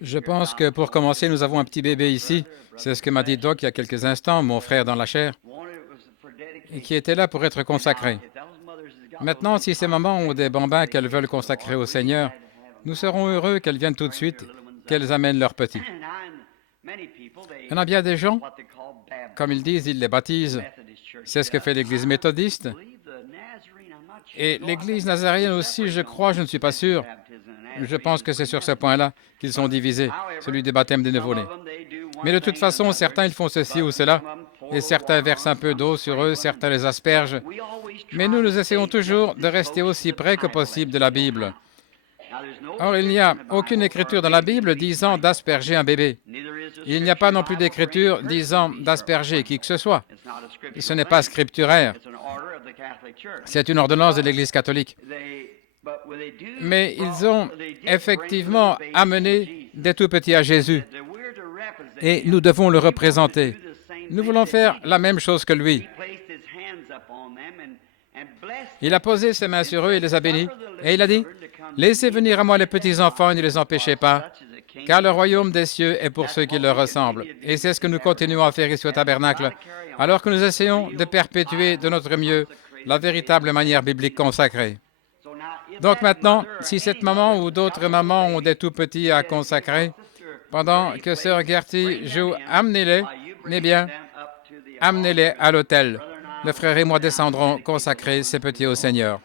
Je pense que pour commencer, nous avons un petit bébé ici. C'est ce que m'a dit Doc il y a quelques instants, mon frère dans la chair, et qui était là pour être consacré. Maintenant, si ces mamans ont des bambins qu'elles veulent consacrer au Seigneur, nous serons heureux qu'elles viennent tout de suite, qu'elles amènent leurs petits. Il y en a bien des gens, comme ils disent, ils les baptisent. C'est ce que fait l'Église méthodiste. Et l'Église nazaréenne aussi, je crois, je ne suis pas sûr. Je pense que c'est sur ce point-là qu'ils sont divisés, celui des baptêmes des nouveau-nés. Mais de toute façon, certains, ils font ceci ou cela, et certains versent un peu d'eau sur eux, certains les aspergent. Mais nous essayons toujours de rester aussi près que possible de la Bible. Or, il n'y a aucune écriture dans la Bible disant d'asperger un bébé. Il n'y a pas non plus d'écriture disant d'asperger qui que ce soit. Ce n'est pas scripturaire. C'est une ordonnance de l'Église catholique. Mais ils ont effectivement amené des tout-petits à Jésus. Et nous devons le représenter. Nous voulons faire la même chose que lui. Il a posé ses mains sur eux et les a bénis. Et il a dit, « Laissez venir à moi les petits-enfants et ne les empêchez pas, car le royaume des cieux est pour ceux qui leur ressemblent. » Et c'est ce que nous continuons à faire ici au tabernacle, alors que nous essayons de perpétuer de notre mieux la véritable manière biblique consacrée. Donc maintenant, si cette maman ou d'autres mamans ont des tout-petits à consacrer, pendant que Sœur Gertie joue « Amenez-les », eh bien, amenez-les à l'autel. Le frère et moi descendrons consacrer ces petits au Seigneur.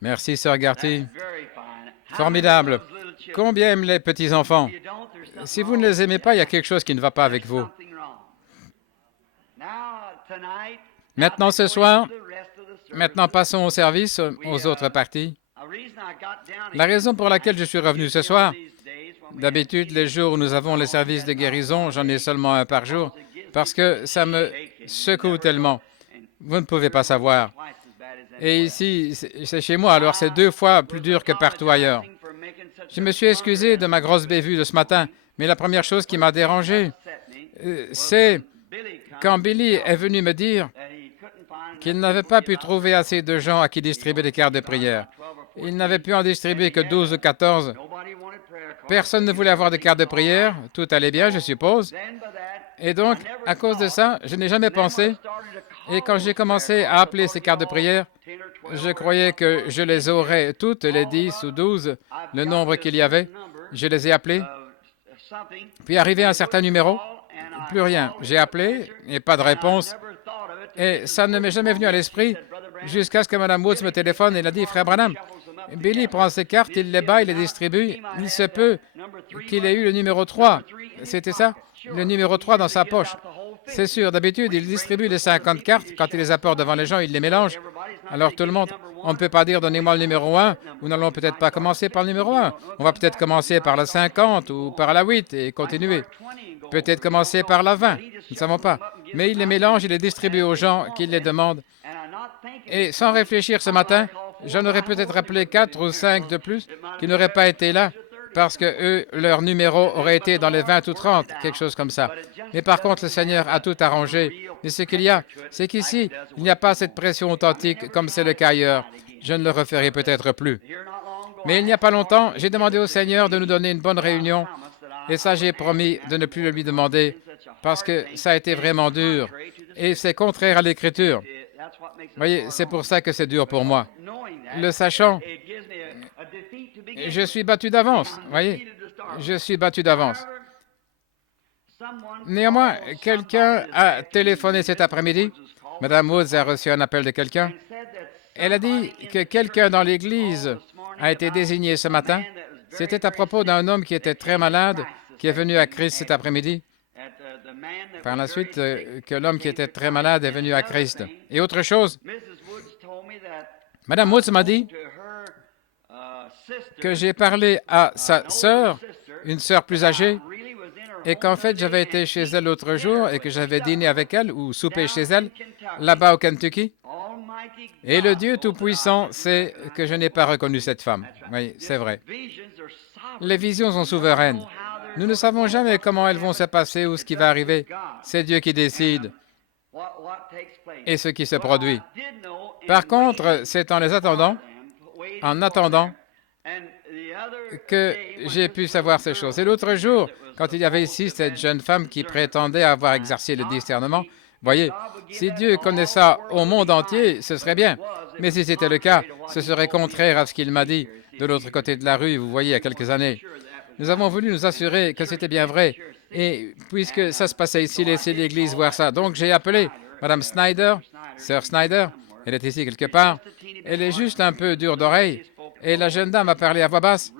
Merci, Sœur Gertie. Formidable. Combien aiment les petits-enfants? Si vous ne les aimez pas, il y a quelque chose qui ne va pas avec vous. Maintenant, ce soir, passons au service, aux autres parties. La raison pour laquelle je suis revenu ce soir, d'habitude, les jours où nous avons les services de guérison, j'en ai seulement un par jour, parce que ça me secoue tellement. Vous ne pouvez pas savoir. Et ici, c'est chez moi, alors c'est 2 fois plus dur que partout ailleurs. Je me suis excusé de ma grosse bévue de ce matin, mais la première chose qui m'a dérangé, c'est quand Billy est venu me dire qu'il n'avait pas pu trouver assez de gens à qui distribuer des cartes de prière. Il n'avait pu en distribuer que 12 ou 14. Personne ne voulait avoir de cartes de prière. Tout allait bien, je suppose. Et donc, à cause de ça, je n'ai jamais pensé. Et quand j'ai commencé à appeler ces cartes de prière, je croyais que je les aurais toutes, les 10 ou 12, le nombre qu'il y avait. Je les ai appelées. Puis arrivé à un certain numéro, plus rien. J'ai appelé et pas de réponse. Et ça ne m'est jamais venu à l'esprit jusqu'à ce que Mme Woods me téléphone et elle a dit, « Frère Branham, Billy prend ses cartes, il les bat, il les distribue. Il se peut qu'il ait eu le numéro 3. C'était ça? Le numéro 3 dans sa poche. C'est sûr, d'habitude, il distribue les 50 cartes. Quand il les apporte devant les gens, il les mélange. Alors tout le monde, on ne peut pas dire, donnez-moi le numéro 1. Nous n'allons peut-être pas commencer par le numéro 1. On va peut-être commencer par la 50 ou par la 8 et continuer. Peut-être commencer par la 20. Nous ne savons pas. Mais il les mélange, il les distribue aux gens qui les demandent. Et sans réfléchir ce matin, j'en aurais peut-être appelé 4 ou 5 de plus qui n'auraient pas été là parce que eux, leur numéro aurait été dans les 20 ou 30, quelque chose comme ça. Mais par contre, le Seigneur a tout arrangé. Mais ce qu'il y a, c'est qu'ici, il n'y a pas cette pression authentique comme c'est le cas ailleurs. Je ne le referai peut-être plus. Mais il n'y a pas longtemps, j'ai demandé au Seigneur de nous donner une bonne réunion. Et ça, j'ai promis de ne plus le lui demander parce que ça a été vraiment dur. Et c'est contraire à l'Écriture. Vous voyez, c'est pour ça que c'est dur pour moi. Le sachant, je suis battu d'avance. Vous voyez, je suis battu d'avance. Néanmoins, quelqu'un a téléphoné cet après-midi. Mme Woods a reçu un appel de quelqu'un. Elle a dit que quelqu'un dans l'Église a été désigné ce matin. C'était à propos d'un homme qui était très malade, qui est venu à Christ cet après-midi. Par la suite, que l'homme qui était très malade est venu à Christ. Et autre chose, Mme Woods m'a dit que j'ai parlé à sa sœur, une sœur plus âgée, et qu'en fait, j'avais été chez elle l'autre jour et que j'avais dîné avec elle ou soupé chez elle, là-bas au Kentucky. Et le Dieu Tout-Puissant sait que je n'ai pas reconnu cette femme. Oui, c'est vrai. Les visions sont souveraines. Nous ne savons jamais comment elles vont se passer ou ce qui va arriver. C'est Dieu qui décide et ce qui se produit. Par contre, c'est en attendant que j'ai pu savoir ces choses. Et l'autre jour, quand il y avait ici cette jeune femme qui prétendait avoir exercé le discernement, voyez, si Dieu connaît ça au monde entier, ce serait bien. Mais si c'était le cas, ce serait contraire à ce qu'il m'a dit de l'autre côté de la rue, vous voyez, il y a quelques années. Nous avons voulu nous assurer que c'était bien vrai. Et puisque ça se passait ici, laisser l'Église voir ça. Donc j'ai appelé Mme Snyder, Sœur Snyder, elle est ici quelque part. Elle est juste un peu dure d'oreille. Et la jeune dame a parlé à voix basse.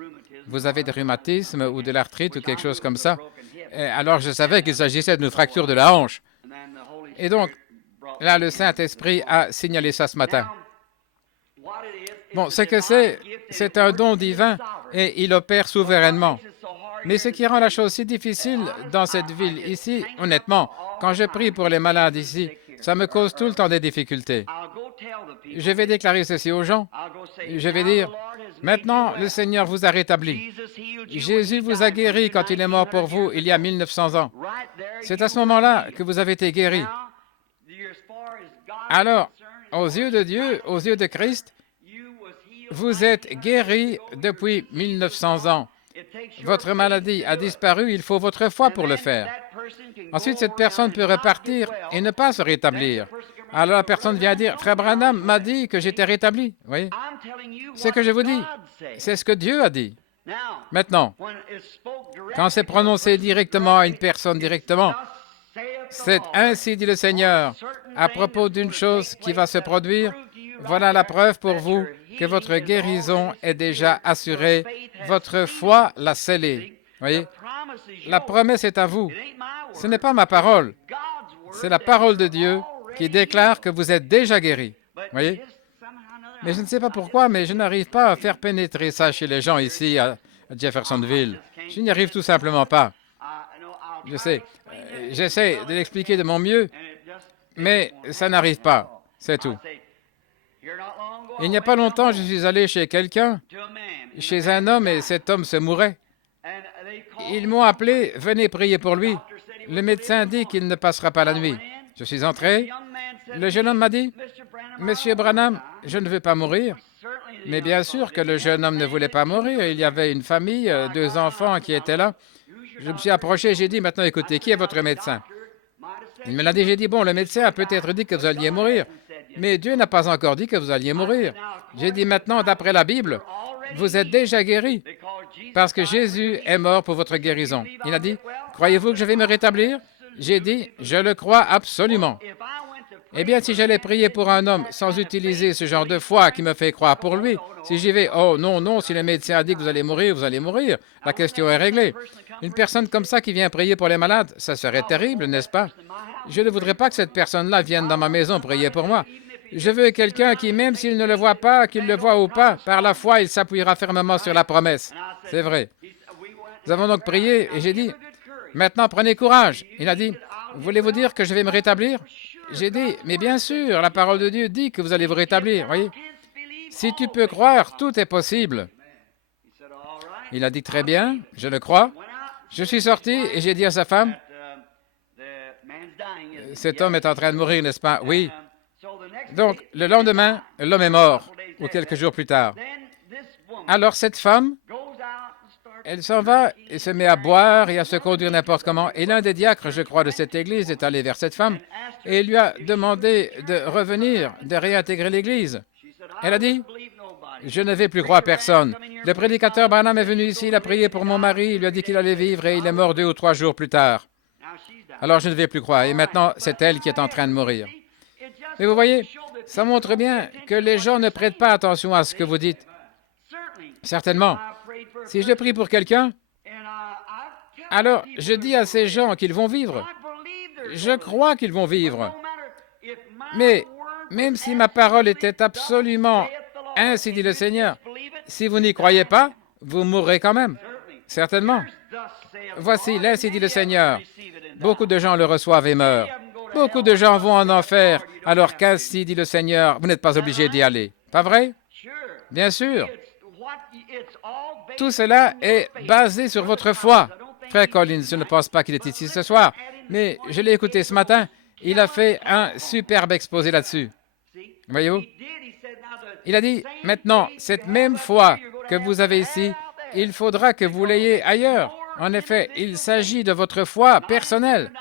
Vous avez des rhumatismes ou de l'arthrite ou quelque chose comme ça. Et alors je savais qu'il s'agissait d'une fracture de la hanche. Et donc, là, le Saint-Esprit a signalé ça ce matin. Bon, ce que c'est un don divin et il opère souverainement. Mais ce qui rend la chose si difficile dans cette ville ici, honnêtement, quand je prie pour les malades ici, ça me cause tout le temps des difficultés. Je vais déclarer ceci aux gens. Je vais dire, maintenant, le Seigneur vous a rétabli. Jésus vous a guéri quand il est mort pour vous il y a 1900 ans. C'est à ce moment-là que vous avez été guéri. Alors, aux yeux de Dieu, aux yeux de Christ, vous êtes guéri depuis 1900 ans. Votre maladie a disparu, il faut votre foi pour le faire. Ensuite, cette personne peut repartir et ne pas se rétablir. Alors la personne vient dire, Frère Branham m'a dit que j'étais rétabli. Vous voyez? Ce que je vous dis, c'est ce que Dieu a dit. Maintenant, quand c'est prononcé directement à une personne directement, c'est ainsi dit le Seigneur, à propos d'une chose qui va se produire, voilà la preuve pour vous que votre guérison est déjà assurée, votre foi l'a scellée. Voyez? La promesse est à vous. Ce n'est pas ma parole, c'est la parole de Dieu qui déclare que vous êtes déjà guéri. Voyez? Mais je ne sais pas pourquoi, mais je n'arrive pas à faire pénétrer ça chez les gens ici à Jeffersonville. Je n'y arrive tout simplement pas. Je sais. J'essaie de l'expliquer de mon mieux, mais ça n'arrive pas. C'est tout. Il n'y a pas longtemps, je suis allé chez quelqu'un, chez un homme, et cet homme se mourait. Ils m'ont appelé, venez prier pour lui. Le médecin dit qu'il ne passera pas la nuit. Je suis entré. Le jeune homme m'a dit, Monsieur Branham, je ne veux pas mourir. Mais bien sûr que le jeune homme ne voulait pas mourir. Il y avait une famille, 2 enfants qui étaient là. Je me suis approché, j'ai dit, maintenant écoutez, qui est votre médecin? Il me l'a dit, j'ai dit, bon, le médecin a peut-être dit que vous alliez mourir, mais Dieu n'a pas encore dit que vous alliez mourir. J'ai dit, maintenant, d'après la Bible, vous êtes déjà guéri, parce que Jésus est mort pour votre guérison. Il a dit, croyez-vous que je vais me rétablir? J'ai dit, je le crois absolument. Eh bien, si j'allais prier pour un homme sans utiliser ce genre de foi qui me fait croire pour lui, si j'y vais, oh non, non, si le médecin a dit que vous allez mourir, vous allez mourir. La question est réglée. Une personne comme ça qui vient prier pour les malades, ça serait terrible, n'est-ce pas? Je ne voudrais pas que cette personne-là vienne dans ma maison prier pour moi. Je veux quelqu'un qui, même s'il ne le voit pas, qu'il le voit ou pas, par la foi, il s'appuiera fermement sur la promesse. C'est vrai. Nous avons donc prié et j'ai dit, maintenant prenez courage. Il a dit, voulez-vous dire que je vais me rétablir? J'ai dit, mais bien sûr, la parole de Dieu dit que vous allez vous rétablir, voyez. Si tu peux croire, tout est possible. Il a dit, très bien, je le crois. Je suis sorti et j'ai dit à sa femme, cet homme est en train de mourir, n'est-ce pas? Oui. Donc, le lendemain, l'homme est mort, ou quelques jours plus tard. Alors, cette femme, elle s'en va et se met à boire et à se conduire n'importe comment. Et l'un des diacres, je crois, de cette église est allé vers cette femme et lui a demandé de revenir, de réintégrer l'église. Elle a dit, je ne vais plus croire personne. Le prédicateur Branham est venu ici, il a prié pour mon mari, il lui a dit qu'il allait vivre et il est mort 2 ou 3 jours plus tard. Alors je ne vais plus croire. Et maintenant, c'est elle qui est en train de mourir. Mais vous voyez, ça montre bien que les gens ne prêtent pas attention à ce que vous dites. Certainement. Si je prie pour quelqu'un, alors je dis à ces gens qu'ils vont vivre. Je crois qu'ils vont vivre. Mais même si ma parole était absolument ainsi dit le Seigneur, si vous n'y croyez pas, vous mourrez quand même. Certainement. Voici, l'ainsi dit le Seigneur. Beaucoup de gens le reçoivent et meurent. Beaucoup de gens vont en enfer, alors qu'ainsi dit le Seigneur, vous n'êtes pas obligé d'y aller. Pas vrai? Bien sûr. Tout cela est basé sur votre foi. Frère Collins, je ne pense pas qu'il est ici ce soir, mais je l'ai écouté ce matin. Il a fait un superbe exposé là-dessus. Voyez-vous? Il a dit, maintenant, cette même foi que vous avez ici, il faudra que vous l'ayez ailleurs. En effet, il s'agit de votre foi personnelle,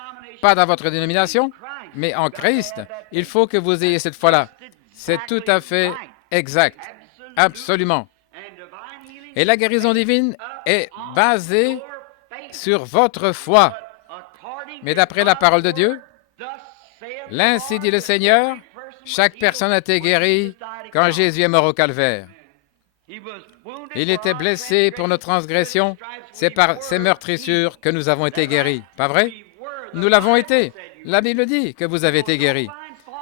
pas dans votre dénomination, mais en Christ. Il faut que vous ayez cette foi-là. C'est tout à fait exact. Absolument. Et la guérison divine est basée sur votre foi. Mais d'après la parole de Dieu, l'ainsi dit le Seigneur, chaque personne a été guérie quand Jésus est mort au calvaire. Il était blessé pour nos transgressions, c'est par ses meurtrissures que nous avons été guéris. Pas vrai? Nous l'avons été. La Bible dit que vous avez été guéris.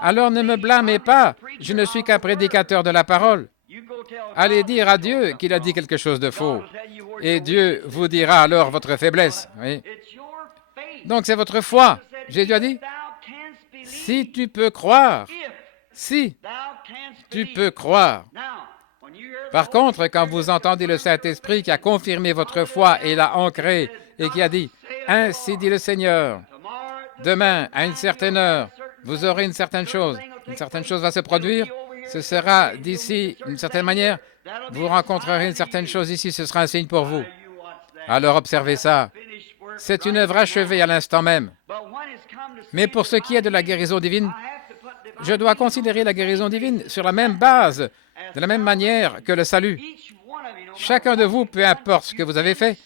Alors ne me blâmez pas, je ne suis qu'un prédicateur de la parole. Allez dire à Dieu qu'il a dit quelque chose de faux. Et Dieu vous dira alors votre faiblesse. Oui. Donc c'est votre foi. Jésus a dit, si tu peux croire, si tu peux croire. Par contre, quand vous entendez le Saint-Esprit qui a confirmé votre foi et l'a ancrée et qui a dit, ainsi dit le Seigneur, demain, à une certaine heure, vous aurez une certaine chose va se produire, ce sera d'ici, d'une certaine manière, vous rencontrerez une certaine chose ici, ce sera un signe pour vous. Alors observez ça. C'est une œuvre achevée à l'instant même. Mais pour ce qui est de la guérison divine, je dois considérer la guérison divine sur la même base, de la même manière que le salut. Chacun de vous, peu importe ce que vous avez fait,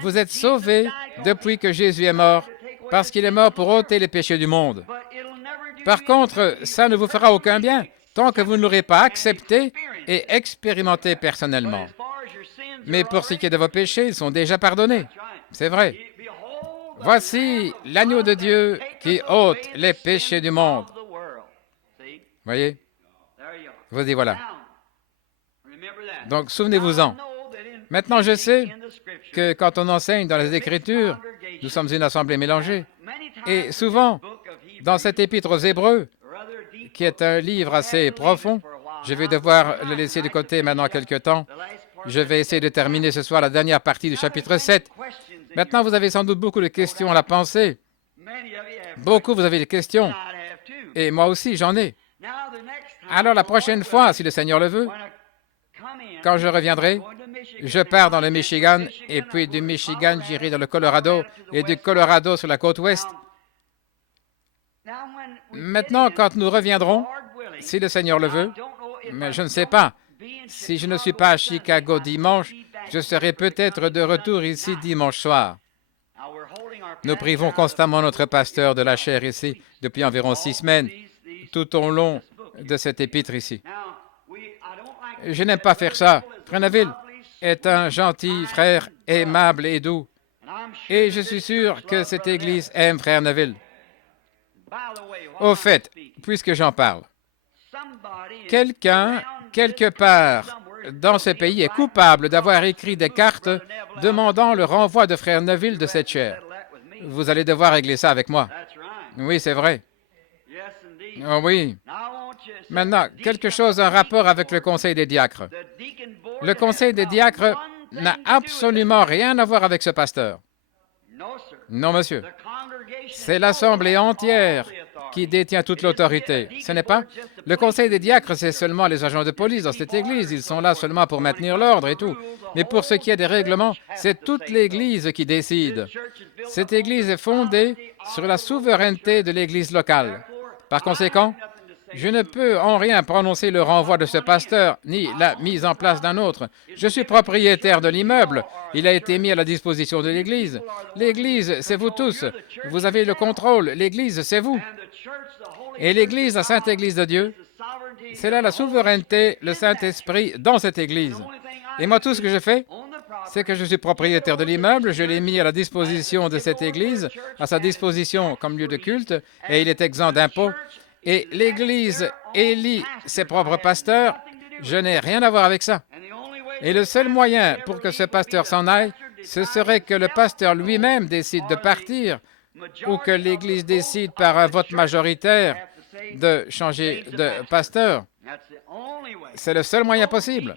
vous êtes sauvés depuis que Jésus est mort, parce qu'il est mort pour ôter les péchés du monde. Par contre, ça ne vous fera aucun bien tant que vous ne l'aurez pas accepté et expérimenté personnellement. Mais pour ce qui est de vos péchés, ils sont déjà pardonnés. C'est vrai. Voici l'agneau de Dieu qui ôte les péchés du monde. Voyez? Vous y voilà. Donc, souvenez-vous-en. Maintenant, je sais que quand on enseigne dans les Écritures, nous sommes une assemblée mélangée. Et souvent, dans cet épître aux Hébreux, qui est un livre assez profond, je vais devoir le laisser de côté maintenant quelque temps. Je vais essayer de terminer ce soir la dernière partie du chapitre 7. Maintenant, vous avez sans doute beaucoup de questions à la pensée. Beaucoup, vous avez des questions. Et moi aussi, j'en ai. Alors, la prochaine fois, si le Seigneur le veut, quand je reviendrai, je pars dans le Michigan, et puis du Michigan, j'irai dans le Colorado, et du Colorado sur la côte ouest. Maintenant, quand nous reviendrons, si le Seigneur le veut, mais je ne sais pas, si je ne suis pas à Chicago dimanche, je serai peut-être de retour ici dimanche soir. Nous privons constamment notre pasteur de la chair ici depuis environ 6 semaines, tout au long de cet épître ici. Je n'aime pas faire ça. Frère Neville est un gentil frère, aimable et doux. Et je suis sûr que cette Église aime Frère Neville. Au fait, puisque j'en parle, quelqu'un, quelque part dans ce pays, est coupable d'avoir écrit des cartes demandant le renvoi de Frère Neville de cette chaire. Vous allez devoir régler ça avec moi. Oui, c'est vrai. Oh, oui. Maintenant, quelque chose en rapport avec le Conseil des diacres. Le Conseil des diacres n'a absolument rien à voir avec ce pasteur. Non, monsieur. C'est l'Assemblée entière qui détient toute l'autorité. Ce n'est pas? Le Conseil des diacres, c'est seulement les agents de police dans cette Église. Ils sont là seulement pour maintenir l'ordre et tout. Mais pour ce qui est des règlements, c'est toute l'Église qui décide. Cette Église est fondée sur la souveraineté de l'Église locale. Par conséquent, je ne peux en rien prononcer le renvoi de ce pasteur, ni la mise en place d'un autre. Je suis propriétaire de l'immeuble. Il a été mis à la disposition de l'Église. L'Église, c'est vous tous. Vous avez le contrôle. L'Église, c'est vous. Et l'Église, la Sainte Église de Dieu, c'est là la souveraineté, le Saint-Esprit dans cette Église. Et moi, tout ce que je fais, c'est que je suis propriétaire de l'immeuble, je l'ai mis à la disposition de cette Église, à sa disposition comme lieu de culte, et il est exempt d'impôts. Et l'Église élit ses propres pasteurs, je n'ai rien à voir avec ça. Et le seul moyen pour que ce pasteur s'en aille, ce serait que le pasteur lui-même décide de partir ou que l'Église décide par un vote majoritaire de changer de pasteur. C'est le seul moyen possible.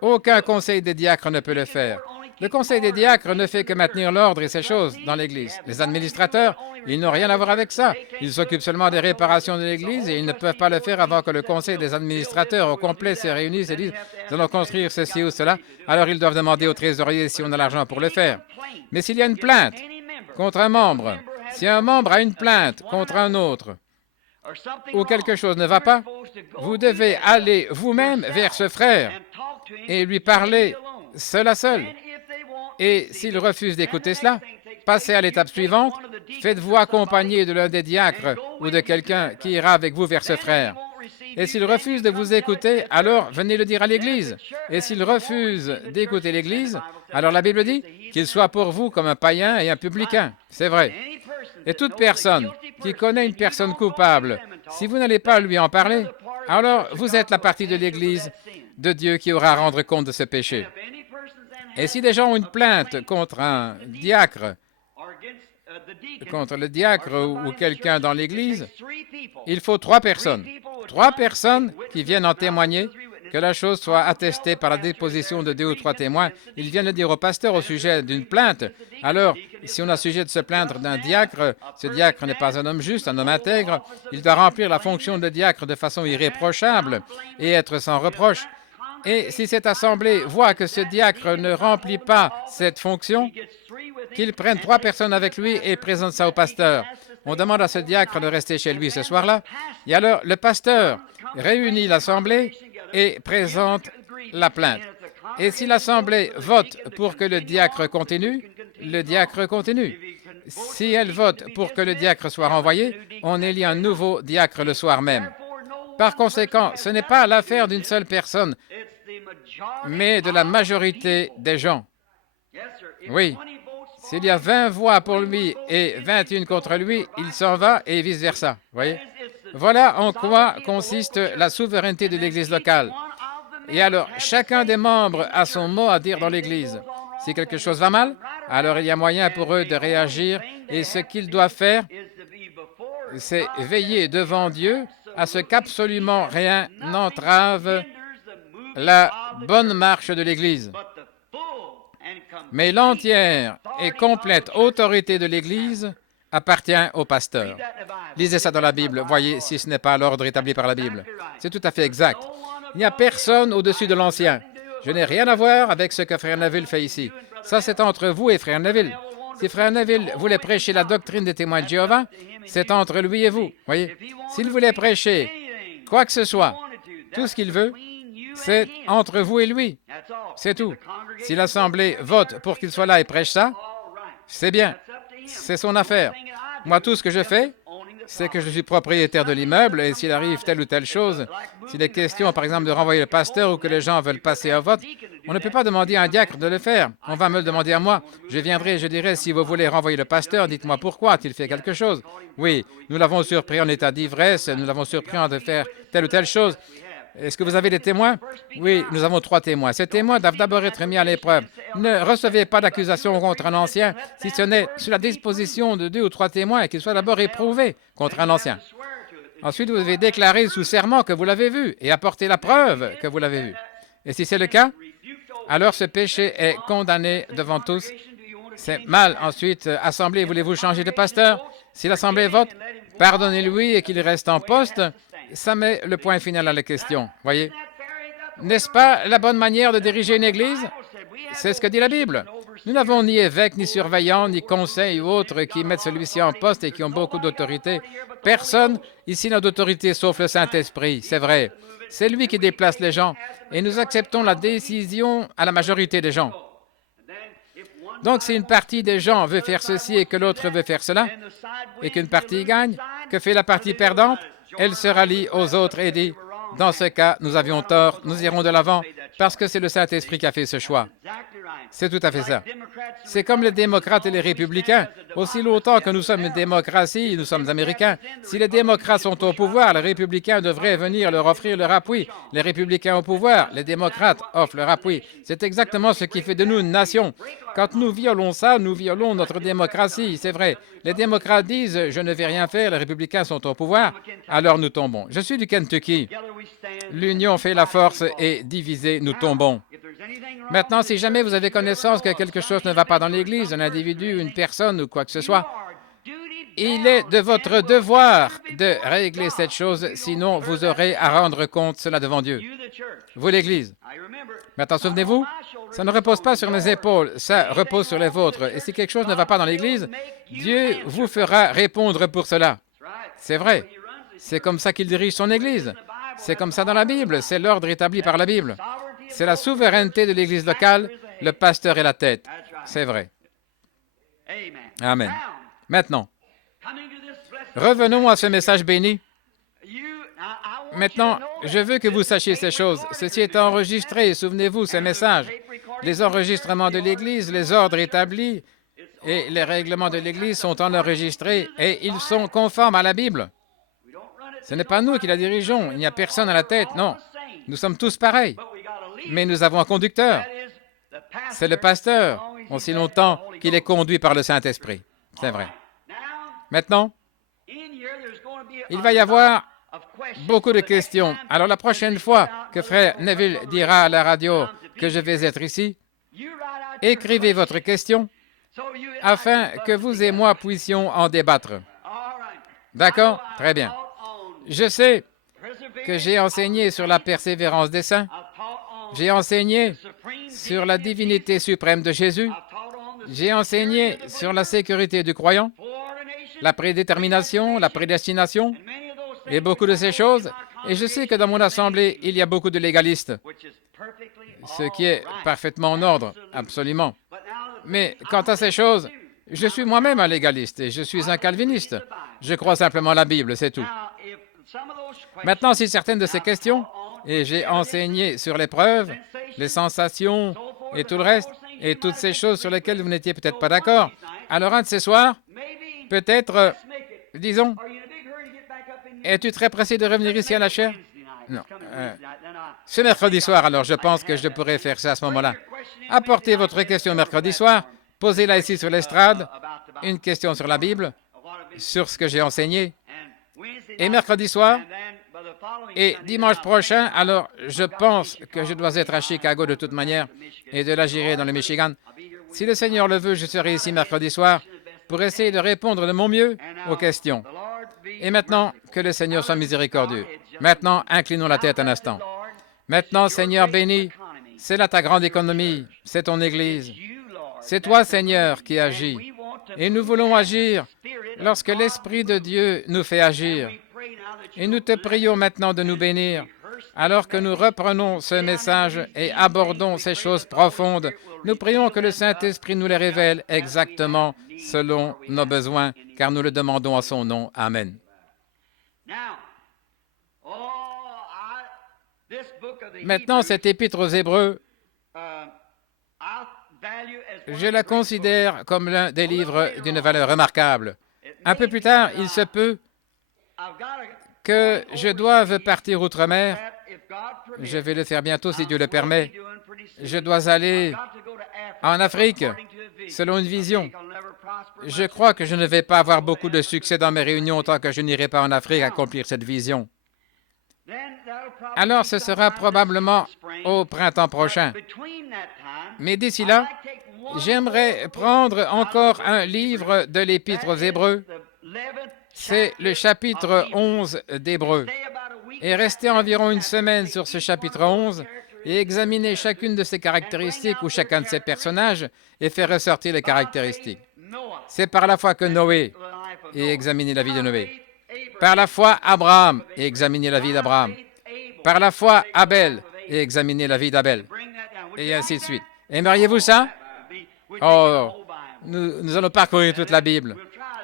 Aucun conseil des diacres ne peut le faire. Le conseil des diacres ne fait que maintenir l'ordre et ces choses dans l'Église. Les administrateurs, ils n'ont rien à voir avec ça. Ils s'occupent seulement des réparations de l'Église et ils ne peuvent pas le faire avant que le conseil des administrateurs au complet se réunisse et dise « Nous allons construire ceci ou cela ». Alors ils doivent demander au trésorier si on a l'argent pour le faire. Mais s'il y a une plainte contre un membre, si un membre a une plainte contre un autre, ou quelque chose ne va pas, vous devez aller vous-même vers ce frère et lui parler seul à seul. Et s'il refuse d'écouter cela, passez à l'étape suivante, faites-vous accompagner de l'un des diacres ou de quelqu'un qui ira avec vous vers ce frère. Et s'il refuse de vous écouter, alors venez le dire à l'Église. Et s'il refuse d'écouter l'Église, alors la Bible dit qu'il soit pour vous comme un païen et un publicain. C'est vrai. Et toute personne qui connaît une personne coupable, si vous n'allez pas lui en parler, alors vous êtes la partie de l'Église de Dieu qui aura à rendre compte de ce péché. Et si des gens ont une plainte contre un diacre, contre le diacre ou quelqu'un dans l'Église, il faut 3 personnes. 3 personnes qui viennent en témoigner, que la chose soit attestée par la déposition de 2 ou 3 témoins. Ils viennent le dire au pasteur au sujet d'une plainte. Alors, si on a sujet de se plaindre d'un diacre, ce diacre n'est pas un homme juste, un homme intègre. Il doit remplir la fonction de diacre de façon irréprochable et être sans reproche. Et si cette assemblée voit que ce diacre ne remplit pas cette fonction, qu'il prenne 3 personnes avec lui et présente ça au pasteur. On demande à ce diacre de rester chez lui ce soir-là. Et alors, le pasteur réunit l'assemblée et présente la plainte. Et si l'assemblée vote pour que le diacre continue, le diacre continue. Si elle vote pour que le diacre soit renvoyé, on élit un nouveau diacre le soir même. Par conséquent, ce n'est pas l'affaire d'une seule personne, mais de la majorité des gens. Oui. S'il y a 20 voix pour lui et 21 contre lui, il s'en va et vice-versa. Voyez? Voilà en quoi consiste la souveraineté de l'Église locale. Et alors, chacun des membres a son mot à dire dans l'Église. Si quelque chose va mal, alors il y a moyen pour eux de réagir et ce qu'ils doivent faire, c'est veiller devant Dieu à ce qu'absolument rien n'entrave la bonne marche de l'Église. Mais l'entière et complète autorité de l'Église appartient au pasteur. Lisez ça dans la Bible, voyez si ce n'est pas l'ordre établi par la Bible. C'est tout à fait exact. Il n'y a personne au-dessus de l'ancien. Je n'ai rien à voir avec ce que Frère Neville fait ici. Ça, c'est entre vous et Frère Neville. Si Frère Neville voulait prêcher la doctrine des témoins de Jéhovah, c'est entre lui et vous. Voyez, s'il voulait prêcher quoi que ce soit, tout ce qu'il veut, c'est entre vous et lui. C'est tout. Si l'Assemblée vote pour qu'il soit là et prêche ça, c'est bien. C'est son affaire. Moi, tout ce que je fais, c'est que je suis propriétaire de l'immeuble et s'il arrive telle ou telle chose, s'il est question, par exemple, de renvoyer le pasteur ou que les gens veulent passer au vote, on ne peut pas demander à un diacre de le faire. On va me le demander à moi. Je viendrai et je dirai, si vous voulez renvoyer le pasteur, dites-moi pourquoi a-t-il fait quelque chose. Oui, nous l'avons surpris en état d'ivresse, nous l'avons surpris en de faire telle ou telle chose. Est-ce que vous avez des témoins? Oui, nous avons 3 témoins. Ces témoins doivent d'abord être mis à l'épreuve. Ne recevez pas d'accusation contre un ancien si ce n'est sous la disposition de 2 ou 3 témoins et qu'ils soient d'abord éprouvés contre un ancien. Ensuite, vous devez déclarer sous serment que vous l'avez vu et apporter la preuve que vous l'avez vu. Et si c'est le cas, alors ce péché est condamné devant tous. C'est mal. Ensuite, assemblée, voulez-vous changer de pasteur? Si l'assemblée vote, pardonnez-lui et qu'il reste en poste. Ça met le point final à la question, voyez. N'est-ce pas la bonne manière de diriger une Église? C'est ce que dit la Bible. Nous n'avons ni évêque, ni surveillant, ni conseil ou autres qui mettent celui-ci en poste et qui ont beaucoup d'autorité. Personne ici n'a d'autorité sauf le Saint-Esprit, c'est vrai. C'est lui qui déplace les gens et nous acceptons la décision à la majorité des gens. Donc, si une partie des gens veut faire ceci et que l'autre veut faire cela, et qu'une partie gagne, que fait la partie perdante? Elle se rallie aux autres et dit, dans ce cas, nous avions tort, nous irons de l'avant, parce que c'est le Saint-Esprit qui a fait ce choix. C'est tout à fait ça. C'est comme les démocrates et les républicains. Aussi longtemps que nous sommes une démocratie, nous sommes américains. Si les démocrates sont au pouvoir, les républicains devraient venir leur offrir leur appui. Les républicains au pouvoir, les démocrates offrent leur appui. C'est exactement ce qui fait de nous une nation. Quand nous violons ça, nous violons notre démocratie, c'est vrai. Les démocrates disent « je ne vais rien faire », les républicains sont au pouvoir, alors nous tombons. Je suis du Kentucky. L'union fait la force et divisée, nous tombons. Maintenant, si jamais vous avez connaissance que quelque chose ne va pas dans l'Église, un individu, une personne ou quoi que ce soit, il est de votre devoir de régler cette chose, sinon vous aurez à rendre compte cela devant Dieu. Vous, l'Église. Maintenant, souvenez-vous, ça ne repose pas sur mes épaules, ça repose sur les vôtres. Et si quelque chose ne va pas dans l'Église, Dieu vous fera répondre pour cela. C'est vrai. C'est comme ça qu'il dirige son Église. C'est comme ça dans la Bible. C'est l'ordre établi par la Bible. C'est la souveraineté de l'Église locale. Le pasteur est la tête. C'est vrai. Amen. Maintenant, revenons à ce message béni. Maintenant, je veux que vous sachiez ces choses. Ceci est enregistré. Souvenez-vous, ces messages. Les enregistrements de l'Église, les ordres établis et les règlements de l'Église sont enregistrés et ils sont conformes à la Bible. Ce n'est pas nous qui la dirigeons. Il n'y a personne à la tête, non. Nous sommes tous pareils. Mais nous avons un conducteur. C'est le pasteur, aussi longtemps qu'il est conduit par le Saint-Esprit. C'est vrai. Maintenant, il va y avoir beaucoup de questions. Alors, la prochaine fois que Frère Neville dira à la radio que je vais être ici, écrivez votre question afin que vous et moi puissions en débattre. D'accord? Très bien. Je sais que j'ai enseigné sur la persévérance des saints. J'ai enseigné sur la divinité suprême de Jésus. J'ai enseigné sur la sécurité du croyant, la prédétermination, la prédestination et beaucoup de ces choses. Et je sais que dans mon assemblée, il y a beaucoup de légalistes, ce qui est parfaitement en ordre, absolument. Mais quant à ces choses, je suis moi-même un légaliste et je suis un calviniste. Je crois simplement à la Bible, c'est tout. Maintenant, si certaines de ces questions, et j'ai enseigné sur les preuves, les sensations et tout le reste, et toutes ces choses sur lesquelles vous n'étiez peut-être pas d'accord, alors un de ces soirs, peut-être, disons, es-tu très pressé de revenir ici à la chaire? Non. Ce mercredi soir, alors je pense que je pourrais faire ça à ce moment-là. Apportez votre question mercredi soir, posez-la ici sur l'estrade, une question sur la Bible, sur ce que j'ai enseigné. Et mercredi soir, et dimanche prochain, alors je pense que je dois être à Chicago de toute manière, et de là j'irai dans le Michigan. Si le Seigneur le veut, je serai ici mercredi soir pour essayer de répondre de mon mieux aux questions. Et maintenant, que le Seigneur soit miséricordieux. Maintenant, inclinons la tête un instant. Maintenant, Seigneur béni, c'est là ta grande économie, c'est ton Église. C'est toi, Seigneur, qui agis. Et nous voulons agir lorsque l'Esprit de Dieu nous fait agir. Et nous te prions maintenant de nous bénir, alors que nous reprenons ce message et abordons ces choses profondes. Nous prions que le Saint-Esprit nous les révèle exactement selon nos besoins, car nous le demandons en son nom. Amen. Maintenant, cette épître aux Hébreux, je la considère comme l'un des livres d'une valeur remarquable. Un peu plus tard, il se peut que je doive partir outre-mer. Je vais le faire bientôt si Dieu le permet. Je dois aller en Afrique, selon une vision. Je crois que je ne vais pas avoir beaucoup de succès dans mes réunions tant que je n'irai pas en Afrique accomplir cette vision. Alors, ce sera probablement au printemps prochain. Mais d'ici là, j'aimerais prendre encore un livre de l'Épître aux Hébreux. C'est le chapitre 11 d'Hébreux. Et rester environ une semaine sur ce chapitre 11 et examiner chacune de ses caractéristiques ou chacun de ses personnages et faire ressortir les caractéristiques. C'est par la foi que Noé, et examiner la vie de Noé. Par la foi Abraham, et examiner la vie d'Abraham. Par la foi Abel, et examiner la vie d'Abel. Et ainsi de suite. Aimeriez-vous ça? Oh, nous allons parcourir toute la Bible.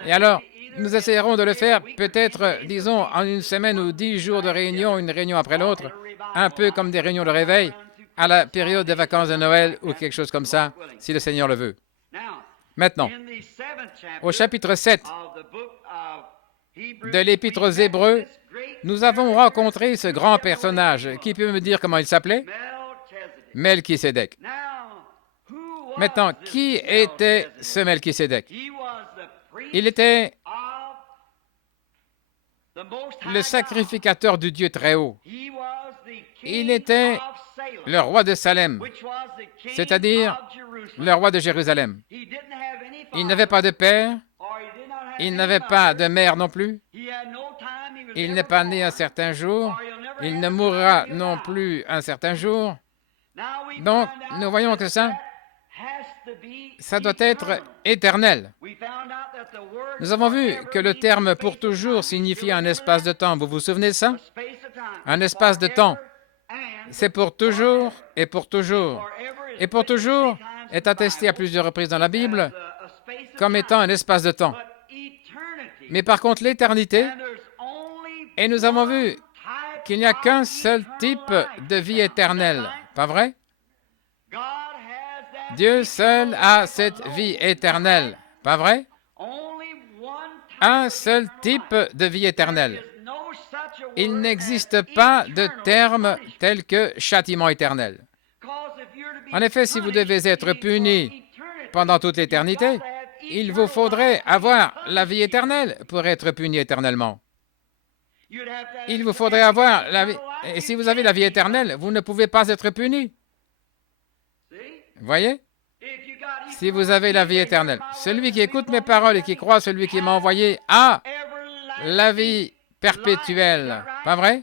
Et alors, nous essayerons de le faire peut-être, disons, en une semaine ou 10 jours de réunion, une réunion après l'autre, un peu comme des réunions de réveil, à la période des vacances de Noël ou quelque chose comme ça, si le Seigneur le veut. Maintenant, au chapitre 7 de l'Épître aux Hébreux, nous avons rencontré ce grand personnage. Qui peut me dire comment il s'appelait? Melchisédek. Maintenant, qui était ce Melchisédek? Il était le sacrificateur du Dieu Très-Haut. Il était le roi de Salem, c'est-à-dire le roi de Jérusalem. Il n'avait pas de père, il n'avait pas de mère non plus, il n'est pas né un certain jour, il ne mourra non plus un certain jour. Donc, nous voyons que ça doit être éternel. Nous avons vu que le terme « pour toujours » signifie un espace de temps. Vous vous souvenez de ça? Un espace de temps. C'est pour toujours et pour toujours. Et pour toujours est attesté à plusieurs reprises dans la Bible comme étant un espace de temps. Mais par contre, l'éternité, et nous avons vu qu'il n'y a qu'un seul type de vie éternelle. Pas vrai? Dieu seul a cette vie éternelle. Pas vrai? Un seul type de vie éternelle. Il n'existe pas de terme tel que châtiment éternel. En effet, si vous devez être puni pendant toute l'éternité, il vous faudrait avoir la vie éternelle pour être puni éternellement. Il vous faudrait avoir la vie. Et si vous avez la vie éternelle, vous ne pouvez pas être puni. Voyez? Si vous avez la vie éternelle, celui qui écoute mes paroles et qui croit celui qui m'a envoyé a la vie perpétuelle. Pas vrai?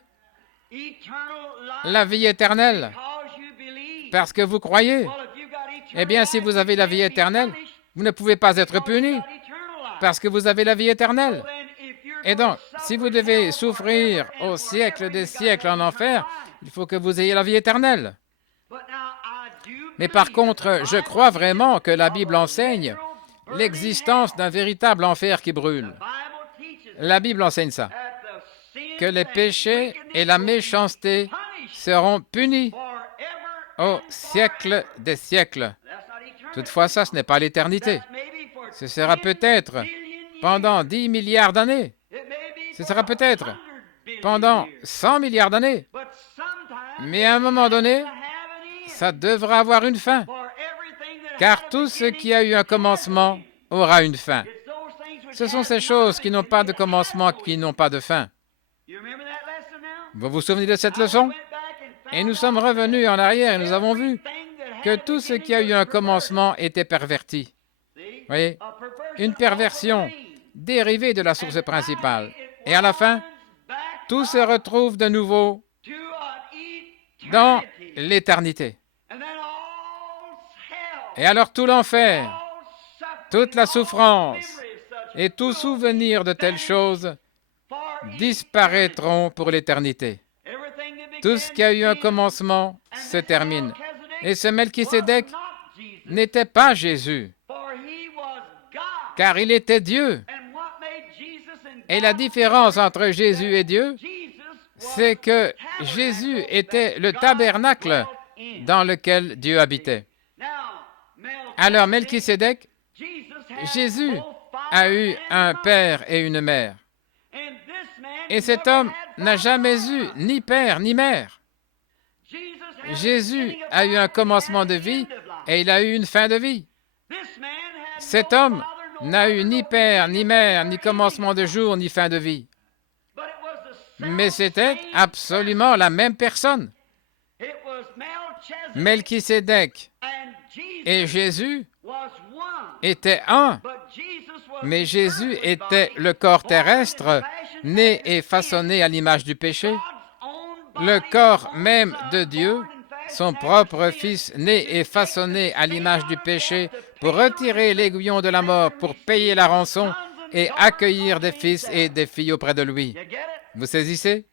La vie éternelle. Parce que vous croyez. Eh bien, si vous avez la vie éternelle, vous ne pouvez pas être puni. Parce que vous avez la vie éternelle. Et donc, si vous devez souffrir au siècle des siècles en enfer, il faut que vous ayez la vie éternelle. Mais par contre, je crois vraiment que la Bible enseigne l'existence d'un véritable enfer qui brûle. La Bible enseigne ça, que les péchés et la méchanceté seront punis au siècle des siècles. Toutefois, ça, ce n'est pas l'éternité. Ce sera peut-être pendant 10 milliards d'années. Ce sera peut-être pendant 100 milliards d'années. Mais à un moment donné, ça devra avoir une fin. Car tout ce qui a eu un commencement aura une fin. Ce sont ces choses qui n'ont pas de commencement, qui n'ont pas de fin. Vous vous souvenez de cette leçon? Et nous sommes revenus en arrière et nous avons vu que tout ce qui a eu un commencement était perverti. Voyez? Une perversion dérivée de la source principale. Et à la fin, tout se retrouve de nouveau dans l'éternité. Et alors tout l'enfer, toute la souffrance et tout souvenir de telles choses disparaîtront pour l'éternité. Tout ce qui a eu un commencement se termine. Et ce Melchisédek n'était pas Jésus, car il était Dieu. Et la différence entre Jésus et Dieu, c'est que Jésus était le tabernacle dans lequel Dieu habitait. Alors, Melchisédek, Jésus a eu un père et une mère. Et cet homme n'a jamais eu ni père ni mère. Jésus a eu un commencement de vie et il a eu une fin de vie. Cet homme n'a eu ni père, ni mère, ni commencement de jour, ni fin de vie. Mais c'était absolument la même personne. Melchisédek et Jésus étaient un, mais Jésus était le corps terrestre, né et façonné à l'image du péché, le corps même de Dieu, son propre Fils, né et façonné à l'image du péché, pour retirer l'aiguillon de la mort, pour payer la rançon et accueillir des fils et des filles auprès de lui. Vous saisissez?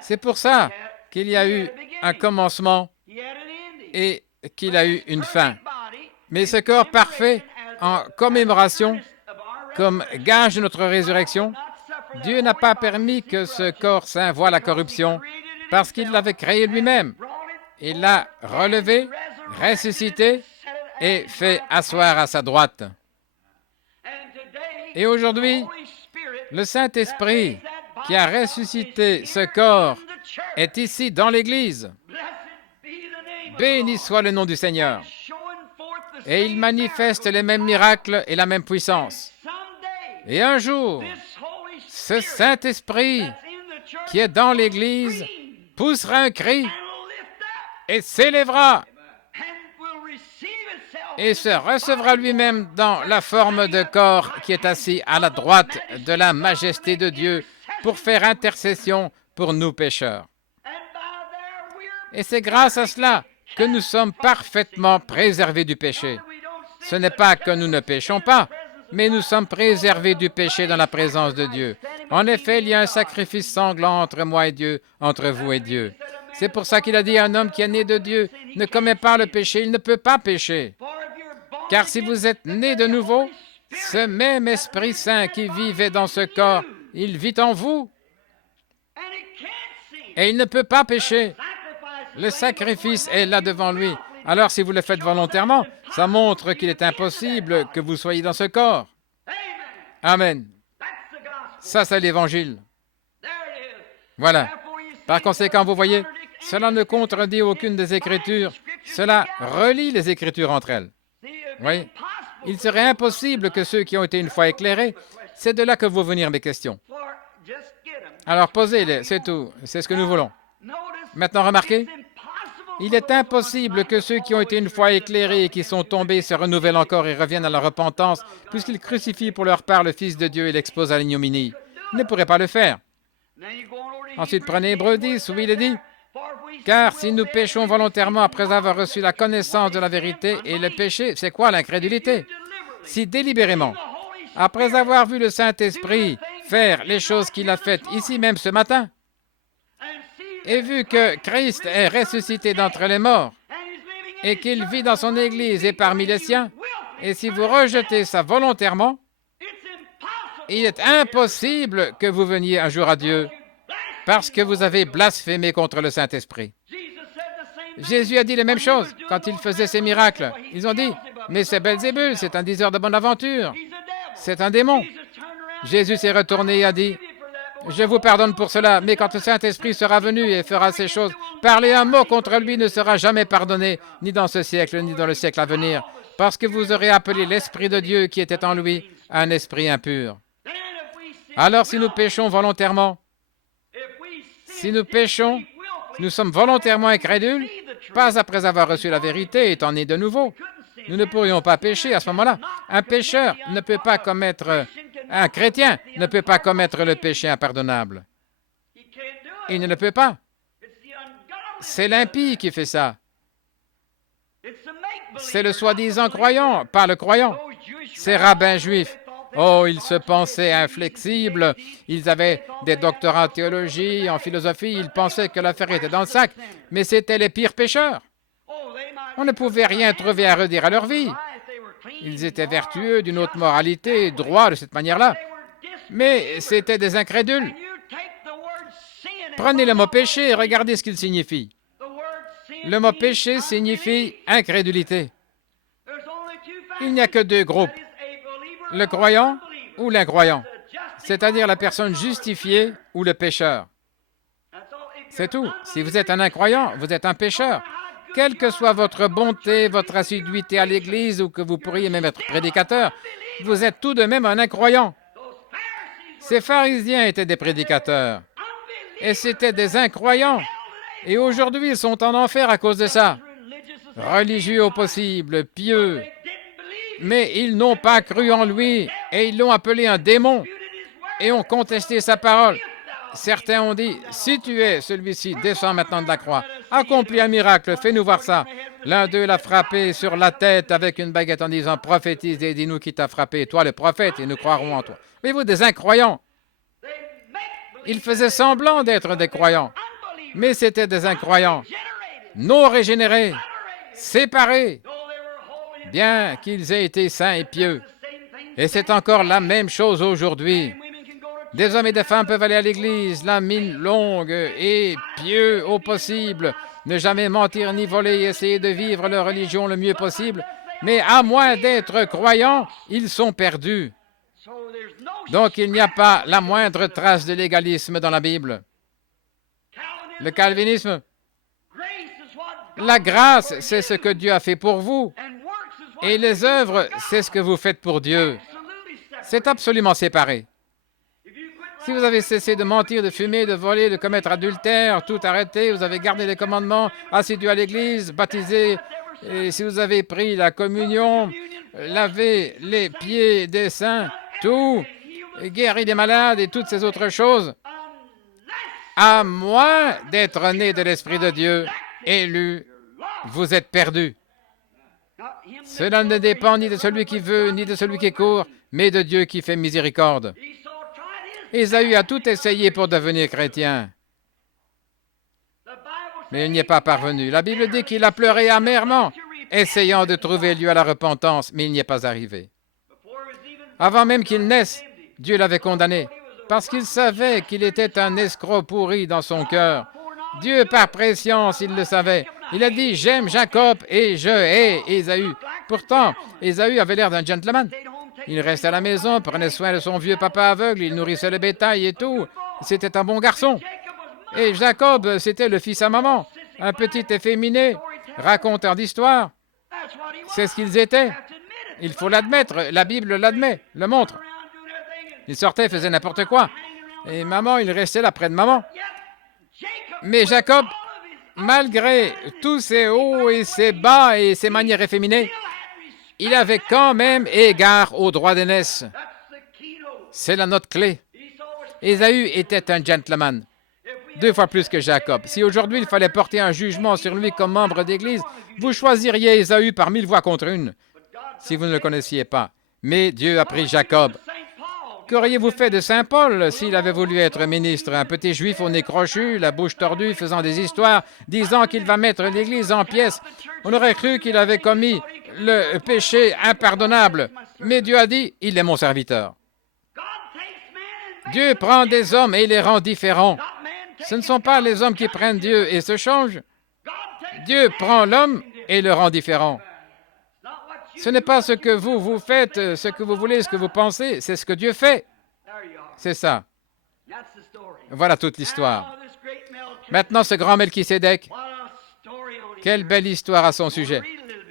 C'est pour ça qu'il y a eu un commencement et qu'il a eu une fin. Mais ce corps parfait, en commémoration, comme gage de notre résurrection, Dieu n'a pas permis que ce corps saint voie la corruption parce qu'il l'avait créé lui-même. Il l'a relevé, ressuscité et fait asseoir à sa droite. Et aujourd'hui, le Saint-Esprit qui a ressuscité ce corps est ici dans l'Église. Béni soit le nom du Seigneur. Et il manifeste les mêmes miracles et la même puissance. Et un jour, ce Saint-Esprit qui est dans l'Église poussera un cri et s'élèvera et se recevra lui-même dans la forme de corps qui est assis à la droite de la majesté de Dieu pour faire intercession pour nous pécheurs. Et c'est grâce à cela que nous sommes parfaitement préservés du péché. Ce n'est pas que nous ne péchons pas, mais nous sommes préservés du péché dans la présence de Dieu. En effet, il y a un sacrifice sanglant entre moi et Dieu, entre vous et Dieu. C'est pour ça qu'il a dit à un homme qui est né de Dieu, ne commet pas le péché, il ne peut pas pécher. Car si vous êtes né de nouveau, ce même Esprit Saint qui vivait dans ce corps, il vit en vous. Et il ne peut pas pécher. Le sacrifice est là devant lui. Alors, si vous le faites volontairement, ça montre qu'il est impossible que vous soyez dans ce corps. Amen. Ça, c'est l'Évangile. Voilà. Par conséquent, vous voyez, cela ne contredit aucune des Écritures. Cela relie les Écritures entre elles. Oui. Il serait impossible que ceux qui ont été une fois éclairés, c'est de là que vont venir mes questions. Alors, posez-les, c'est tout. C'est ce que nous voulons. Maintenant, remarquez, il est impossible que ceux qui ont été une fois éclairés et qui sont tombés se renouvellent encore et reviennent à la repentance, puisqu'ils crucifient pour leur part le Fils de Dieu et l'exposent à l'ignominie. Ils ne pourraient pas le faire. Ensuite, prenez Hébreux 10, où il est dit, « Car si nous péchons volontairement après avoir reçu la connaissance de la vérité, et le péché, c'est quoi l'incrédulité? Si délibérément, après avoir vu le Saint-Esprit faire les choses qu'il a faites ici même ce matin, et vu que Christ est ressuscité d'entre les morts et qu'il vit dans son Église et parmi les siens, et si vous rejetez ça volontairement, il est impossible que vous veniez un jour à Dieu parce que vous avez blasphémé contre le Saint-Esprit. Jésus a dit les mêmes choses quand il faisait ses miracles. Ils ont dit, mais c'est Belzébul, c'est un diseur de bonne aventure, c'est un démon. Jésus s'est retourné et a dit, je vous pardonne pour cela, mais quand le Saint-Esprit sera venu et fera ces choses, parler un mot contre lui ne sera jamais pardonné, ni dans ce siècle, ni dans le siècle à venir, parce que vous aurez appelé l'Esprit de Dieu qui était en lui un esprit impur. Alors si nous péchons volontairement, si nous péchons, nous sommes volontairement incrédules, pas après avoir reçu la vérité, étant nés de nouveau. Nous ne pourrions pas pécher à ce moment-là. Un pécheur ne peut pas commettre... Un chrétien ne peut pas commettre le péché impardonnable. Il ne le peut pas. C'est l'impie qui fait ça. C'est le soi-disant croyant, pas le croyant. Ces rabbins juifs. Oh, ils se pensaient inflexibles. Ils avaient des doctorats en théologie, en philosophie. Ils pensaient que l'affaire était dans le sac. Mais c'étaient les pires pécheurs. On ne pouvait rien trouver à redire à leur vie. Ils étaient vertueux, d'une haute moralité, droits de cette manière-là. Mais c'étaient des incrédules. Prenez le mot péché et regardez ce qu'il signifie. Le mot péché signifie incrédulité. Il n'y a que deux groupes, le croyant ou l'incroyant, c'est-à-dire la personne justifiée ou le pécheur. C'est tout. Si vous êtes un incroyant, vous êtes un pécheur. Quelle que soit votre bonté, votre assiduité à l'Église ou que vous pourriez même être prédicateur, vous êtes tout de même un incroyant. Ces pharisiens étaient des prédicateurs et c'étaient des incroyants. Et aujourd'hui, ils sont en enfer à cause de ça. Religieux au possible, pieux. Mais ils n'ont pas cru en lui et ils l'ont appelé un démon et ont contesté sa parole. Certains ont dit, si tu es celui-ci, descends maintenant de la croix. Accomplis un miracle, fais-nous voir ça. L'un d'eux l'a frappé sur la tête avec une baguette en disant, prophétise et dis-nous qui t'a frappé, toi le prophète, et nous croirons en toi. Voyez-vous, des incroyants. Ils faisaient semblant d'être des croyants, mais c'étaient des incroyants, non régénérés, séparés, bien qu'ils aient été saints et pieux. Et c'est encore la même chose aujourd'hui. Des hommes et des femmes peuvent aller à l'église, la mine longue et pieux au possible, ne jamais mentir ni voler, essayer de vivre leur religion le mieux possible, mais à moins d'être croyants, ils sont perdus. Donc il n'y a pas la moindre trace de légalisme dans la Bible. Le calvinisme, la grâce, c'est ce que Dieu a fait pour vous, et les œuvres, c'est ce que vous faites pour Dieu. C'est absolument séparé. Si vous avez cessé de mentir, de fumer, de voler, de commettre adultère, tout arrêté, vous avez gardé les commandements, assidu à l'Église, baptisé, et si vous avez pris la communion, lavé les pieds des saints, tout, guéri des malades et toutes ces autres choses, à moins d'être né de l'Esprit de Dieu, élu, vous êtes perdu. Cela ne dépend ni de celui qui veut, ni de celui qui court, mais de Dieu qui fait miséricorde. Ésaü a tout essayé pour devenir chrétien, mais il n'y est pas parvenu. La Bible dit qu'il a pleuré amèrement, essayant de trouver lieu à la repentance, mais il n'y est pas arrivé. Avant même qu'il naisse, Dieu l'avait condamné, parce qu'il savait qu'il était un escroc pourri dans son cœur. Dieu, par prescience, il le savait. Il a dit, j'aime Jacob et je hais Ésaü. Pourtant, Ésaü avait l'air d'un gentleman. Il restait à la maison, prenait soin de son vieux papa aveugle, il nourrissait le bétail et tout. C'était un bon garçon. Et Jacob, c'était le fils à maman, un petit efféminé, raconteur d'histoire. C'est ce qu'ils étaient. Il faut l'admettre, la Bible l'admet, le montre. Il sortait, faisait n'importe quoi. Et maman, il restait là près de maman. Mais Jacob, malgré tous ses hauts et ses bas et ses manières efféminées, il avait quand même égard au droit d'aînesse. C'est la note clé. Ésaü était un gentleman, 2 fois plus que Jacob. Si aujourd'hui il fallait porter un jugement sur lui comme membre d'Église, vous choisiriez Ésaü par 1000 voix contre une, si vous ne le connaissiez pas. Mais Dieu a pris Jacob. Qu'auriez-vous fait de Saint Paul s'il avait voulu être ministre? Un petit juif au nez crochu, la bouche tordue, faisant des histoires, disant qu'il va mettre l'Église en pièces. On aurait cru qu'il avait commis le péché impardonnable. Mais Dieu a dit, il est mon serviteur. Dieu prend des hommes et les rend différents. Ce ne sont pas les hommes qui prennent Dieu et se changent. Dieu prend l'homme et le rend différent. Ce n'est pas ce que vous faites, ce que vous voulez, ce que vous pensez, c'est ce que Dieu fait. C'est ça. Voilà toute l'histoire. Maintenant, ce grand Melchisédek, quelle belle histoire à son sujet.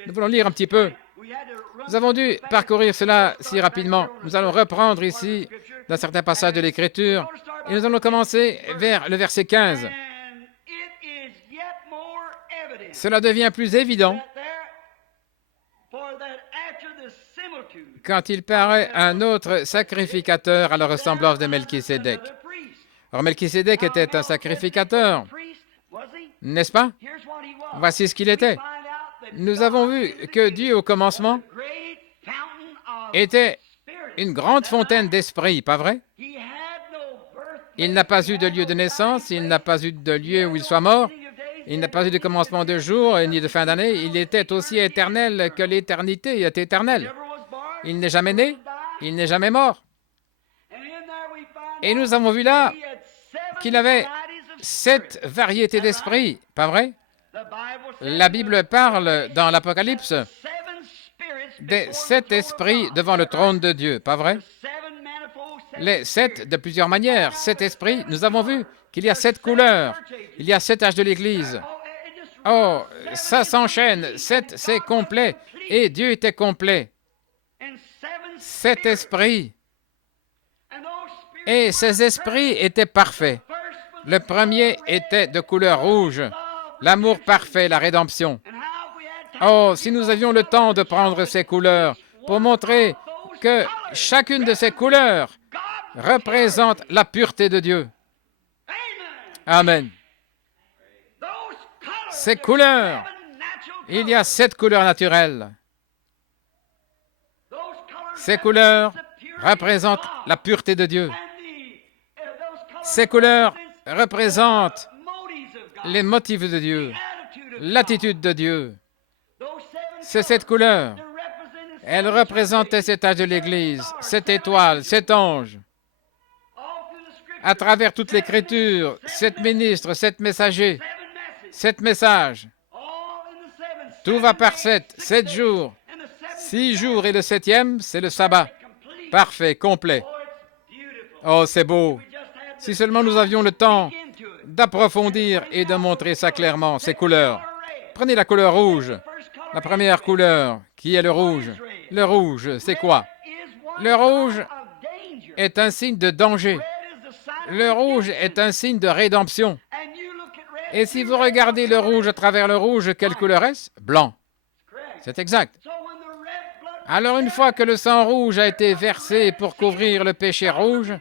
Nous voulons lire un petit peu. Nous avons dû parcourir cela si rapidement. Nous allons reprendre ici dans certains passages de l'Écriture et nous allons commencer vers le verset 15. Cela devient plus évident quand il paraît un autre sacrificateur à la ressemblance de Melchisédek. Or, Melchisédek était un sacrificateur, n'est-ce pas? Voici ce qu'il était. Nous avons vu que Dieu, au commencement, était une grande fontaine d'esprit, pas vrai? Il n'a pas eu de lieu de naissance, il n'a pas eu de lieu où il soit mort, il n'a pas eu de commencement de jour ni de fin d'année. Il était aussi éternel que l'éternité est éternelle. Il n'est jamais né, il n'est jamais mort. Et nous avons vu là qu'il avait 7 variétés d'esprit, pas vrai? La Bible parle dans l'Apocalypse des 7 esprits devant le trône de Dieu, pas vrai? Les 7 de plusieurs manières. 7 esprits, nous avons vu qu'il y a 7 couleurs. Il y a 7 âges de l'Église. Oh, ça s'enchaîne. 7, c'est complet. Et Dieu était complet. 7 esprits. Et ces esprits étaient parfaits. Le premier était de couleur rouge. L'amour parfait, la rédemption. Oh, si nous avions le temps de prendre ces couleurs pour montrer que chacune de ces couleurs représente la pureté de Dieu. Amen. Ces couleurs, il y a 7 couleurs naturelles. Ces couleurs représentent la pureté de Dieu. Ces couleurs représentent les motifs de Dieu, l'attitude de Dieu. C'est cette couleur. Elle représentait cet âge de l'Église, cette étoile, cet ange. À travers toute l'Écriture, 7 ministres, 7 messagers, 7 messages. Tout va par 7, 7 jours. 6 jours et le 7e, c'est le sabbat. Parfait, complet. Oh, c'est beau. Si seulement nous avions le temps d'approfondir et de montrer ça clairement, ces couleurs. Prenez la couleur rouge. La première couleur, qui est le rouge. Le rouge, c'est quoi? Le rouge est un signe de danger. Le rouge est un signe de rédemption. Et si vous regardez le rouge à travers le rouge, quelle couleur est-ce? Blanc. C'est exact. Alors une fois que le sang rouge a été versé pour couvrir le péché rouge,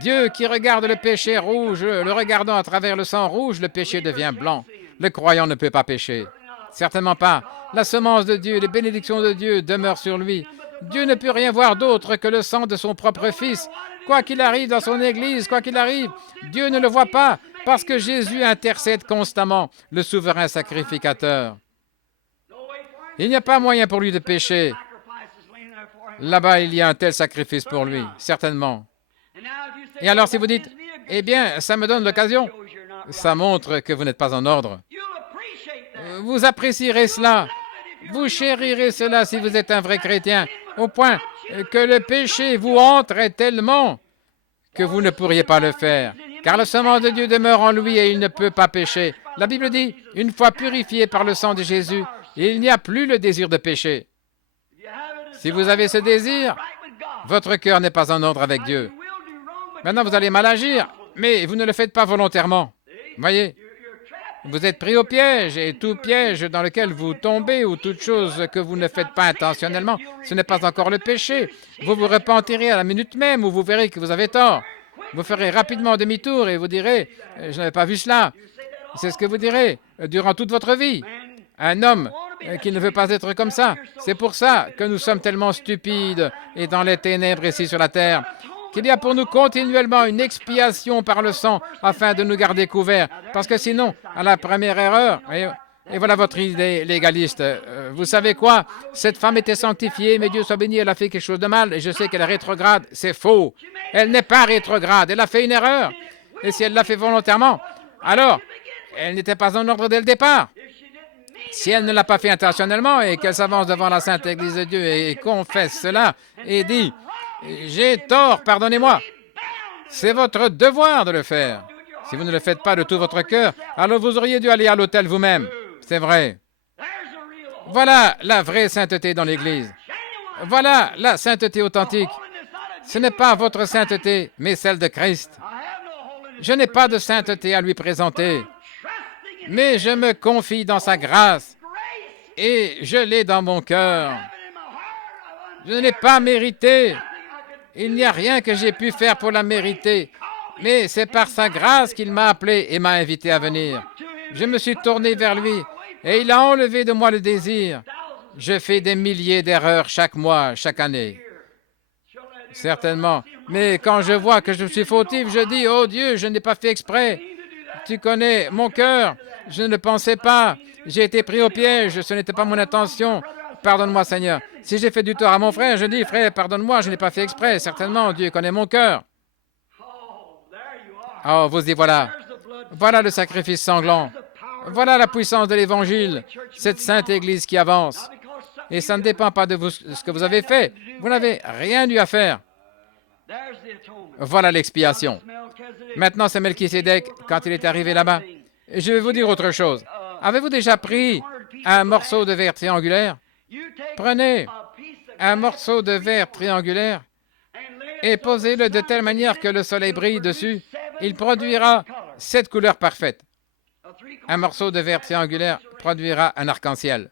Dieu qui regarde le péché rouge, le regardant à travers le sang rouge, le péché devient blanc. Le croyant ne peut pas pécher. Certainement pas. La semence de Dieu, les bénédictions de Dieu demeurent sur lui. Dieu ne peut rien voir d'autre que le sang de son propre Fils. Quoi qu'il arrive dans son Église, quoi qu'il arrive, Dieu ne le voit pas parce que Jésus intercède constamment, le souverain sacrificateur. Il n'y a pas moyen pour lui de pécher. Là-bas, il y a un tel sacrifice pour lui, certainement. Et alors, si vous dites, « Eh bien, ça me donne l'occasion », ça montre que vous n'êtes pas en ordre. Vous apprécierez cela. Vous chérirez cela si vous êtes un vrai chrétien, au point que le péché vous hanterait tellement que vous ne pourriez pas le faire. Car la semence de Dieu demeure en lui et il ne peut pas pécher. La Bible dit, une fois purifié par le sang de Jésus, il n'y a plus le désir de pécher. Si vous avez ce désir, votre cœur n'est pas en ordre avec Dieu. Maintenant, vous allez mal agir, mais vous ne le faites pas volontairement. Voyez, vous êtes pris au piège, et tout piège dans lequel vous tombez ou toute chose que vous ne faites pas intentionnellement, ce n'est pas encore le péché. Vous vous repentirez à la minute même où vous verrez que vous avez tort. Vous ferez rapidement demi-tour et vous direz « Je n'avais pas vu cela ». C'est ce que vous direz durant toute votre vie. Un homme qui ne veut pas être comme ça. C'est pour ça que nous sommes tellement stupides et dans les ténèbres ici sur la terre, qu'il y a pour nous continuellement une expiation par le sang afin de nous garder couverts. Parce que sinon, à la première erreur, et voilà votre idée légaliste, vous savez quoi? Cette femme était sanctifiée, mais Dieu soit béni, elle a fait quelque chose de mal, et je sais qu'elle est rétrograde. C'est faux. Elle n'est pas rétrograde, elle a fait une erreur. Et si elle l'a fait volontairement, alors, elle n'était pas en ordre dès le départ. Si elle ne l'a pas fait intentionnellement et qu'elle s'avance devant la Sainte Église de Dieu et confesse cela et dit « J'ai tort, pardonnez-moi », c'est votre devoir de le faire. Si vous ne le faites pas de tout votre cœur, alors vous auriez dû aller à l'autel vous-même. C'est vrai. Voilà la vraie sainteté dans l'Église. Voilà la sainteté authentique. Ce n'est pas votre sainteté, mais celle de Christ. Je n'ai pas de sainteté à lui présenter, mais je me confie dans sa grâce et je l'ai dans mon cœur. Je ne l'ai pas mérité. Il n'y a rien que j'ai pu faire pour la mériter, mais c'est par sa grâce qu'il m'a appelé et m'a invité à venir. Je me suis tourné vers lui et il a enlevé de moi le désir. Je fais des milliers d'erreurs chaque mois, chaque année. Certainement. Mais quand je vois que je suis fautif, je dis, « Oh Dieu, je n'ai pas fait exprès. Tu connais mon cœur. Je ne le pensais pas. J'ai été pris au piège. Ce n'était pas mon intention. Pardonne-moi, Seigneur. Si j'ai fait du tort à mon frère, je dis, frère, pardonne-moi, je n'ai pas fait exprès. Certainement, Dieu connaît mon cœur. » Oh, vous y voilà. Voilà le sacrifice sanglant. Voilà la puissance de l'Évangile, cette sainte Église qui avance. Et ça ne dépend pas de vous, ce que vous avez fait. Vous n'avez rien eu à faire. Voilà l'expiation. Maintenant, c'est Melchisédek, quand il est arrivé là-bas. Je vais vous dire autre chose. Avez-vous déjà pris un morceau de verre triangulaire? Prenez un morceau de verre triangulaire et posez-le de telle manière que le soleil brille dessus. Il produira 7 couleurs parfaites. Un morceau de verre triangulaire produira un arc-en-ciel.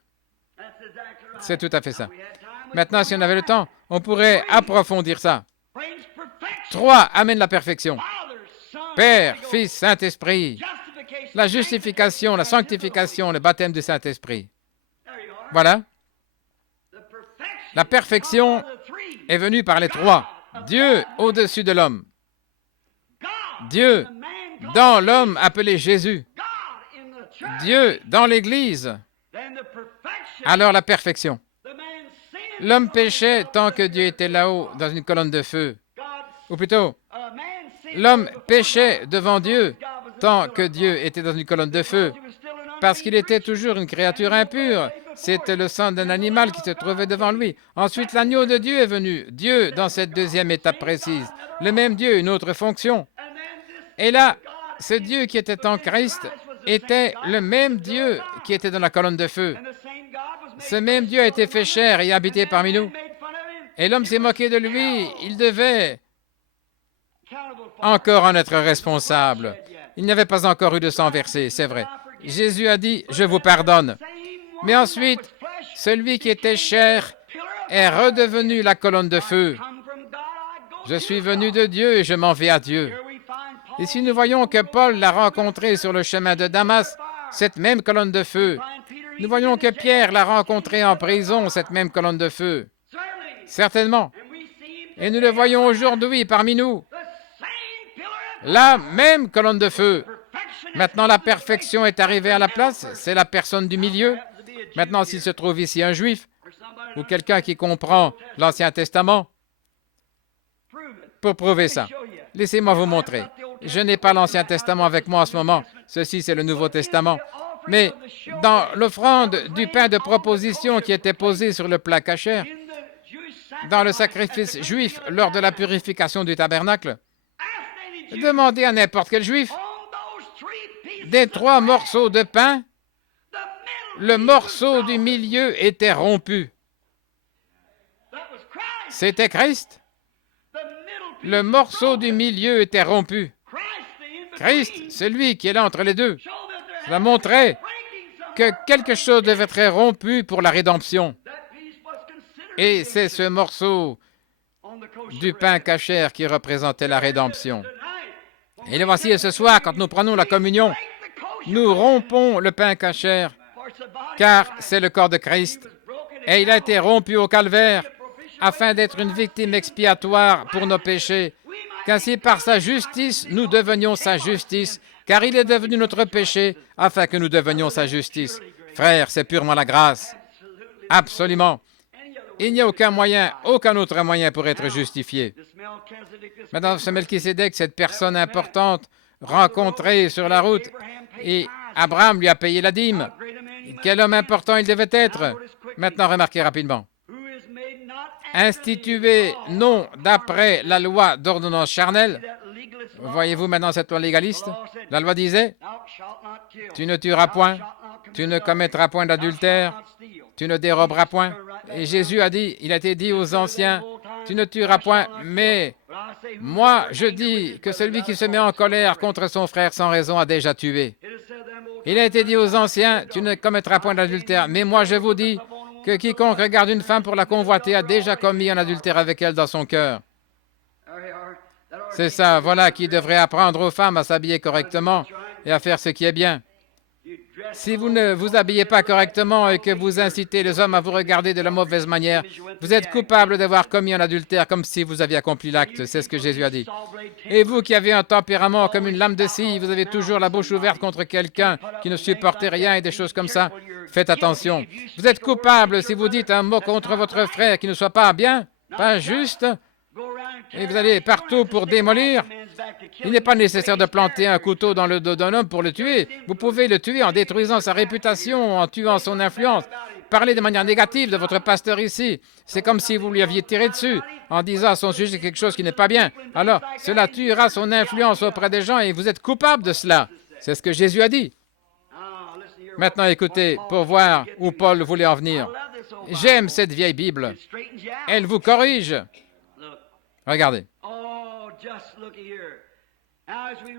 C'est tout à fait ça. Maintenant, si on avait le temps, on pourrait approfondir ça. 3 amène la perfection. Père, Fils, Saint-Esprit. La justification, la sanctification, le baptême du Saint-Esprit. Voilà. La perfection est venue par les 3. Dieu au-dessus de l'homme. Dieu dans l'homme appelé Jésus. Dieu dans l'Église. Alors la perfection. L'homme péchait tant que Dieu était là-haut dans une colonne de feu. Ou plutôt, l'homme péchait devant Dieu tant que Dieu était dans une colonne de feu, parce qu'il était toujours une créature impure. C'était le sang d'un animal qui se trouvait devant lui. Ensuite, l'agneau de Dieu est venu. Dieu, dans cette deuxième étape précise. Le même Dieu, une autre fonction. Et là, ce Dieu qui était en Christ était le même Dieu qui était dans la colonne de feu. Ce même Dieu a été fait chair et habité parmi nous. Et l'homme s'est moqué de lui. Il devait encore en être responsable. Il n'y avait pas encore eu de sang versé, c'est vrai. Jésus a dit, je vous pardonne. Mais ensuite, celui qui était chair est redevenu la colonne de feu. Je suis venu de Dieu et je m'en vais à Dieu. Ici, nous voyons que Paul l'a rencontré sur le chemin de Damas, cette même colonne de feu. Nous voyons que Pierre l'a rencontré en prison, cette même colonne de feu. Certainement. Et nous le voyons aujourd'hui parmi nous. La même colonne de feu. Maintenant, la perfection est arrivée à la place. C'est la personne du milieu. Maintenant, s'il se trouve ici un juif ou quelqu'un qui comprend l'Ancien Testament, pour prouver ça, laissez-moi vous montrer. Je n'ai pas l'Ancien Testament avec moi en ce moment. Ceci, c'est le Nouveau Testament. Mais dans l'offrande du pain de proposition qui était posé sur le plat kasher, dans le sacrifice juif lors de la purification du tabernacle, demandez à n'importe quel juif, des 3 morceaux de pain, le morceau du milieu était rompu. C'était Christ. Le morceau du milieu était rompu. Christ, celui qui est là entre les deux, cela montrait que quelque chose devait être rompu pour la rédemption. Et c'est ce morceau du pain kasher qui représentait la rédemption. Et le voici, et ce soir, quand nous prenons la communion, nous rompons le pain kasher, car c'est le corps de Christ. Et il a été rompu au calvaire, afin d'être une victime expiatoire pour nos péchés, qu'ainsi par sa justice, nous devenions sa justice, car il est devenu notre péché, afin que nous devenions sa justice. Frères, c'est purement la grâce. Absolument. Il n'y a aucun moyen, aucun autre moyen pour être justifié. Maintenant, ce Melchisédek, cette personne importante, rencontrée sur la route, et Abraham lui a payé la dîme. Quel homme important il devait être. Maintenant, remarquez rapidement. Institué non d'après la loi d'ordonnance charnelle. Voyez-vous maintenant cette loi légaliste? La loi disait, tu ne tueras point, tu ne commettras point d'adultère, tu ne déroberas point. Et Jésus a dit, il a été dit aux anciens, tu ne tueras point, mais moi je dis que celui qui se met en colère contre son frère sans raison a déjà tué. Il a été dit aux anciens, tu ne commettras point d'adultère, mais moi je vous dis que quiconque regarde une femme pour la convoiter a déjà commis un adultère avec elle dans son cœur. C'est ça, voilà qui devrait apprendre aux femmes à s'habiller correctement et à faire ce qui est bien. Si vous ne vous habillez pas correctement et que vous incitez les hommes à vous regarder de la mauvaise manière, vous êtes coupable d'avoir commis un adultère comme si vous aviez accompli l'acte. C'est ce que Jésus a dit. Et vous qui avez un tempérament comme une lame de scie, vous avez toujours la bouche ouverte contre quelqu'un qui ne supporte rien et des choses comme ça. Faites attention. Vous êtes coupable si vous dites un mot contre votre frère qui ne soit pas bien, pas juste, et vous allez partout pour démolir. Il n'est pas nécessaire de planter un couteau dans le dos d'un homme pour le tuer. Vous pouvez le tuer en détruisant sa réputation, en tuant son influence. Parlez de manière négative de votre pasteur ici. C'est comme si vous lui aviez tiré dessus en disant à son sujet quelque chose qui n'est pas bien. Alors, cela tuera son influence auprès des gens et vous êtes coupable de cela. C'est ce que Jésus a dit. Maintenant, écoutez, pour voir où Paul voulait en venir. J'aime cette vieille Bible. Elle vous corrige. Regardez.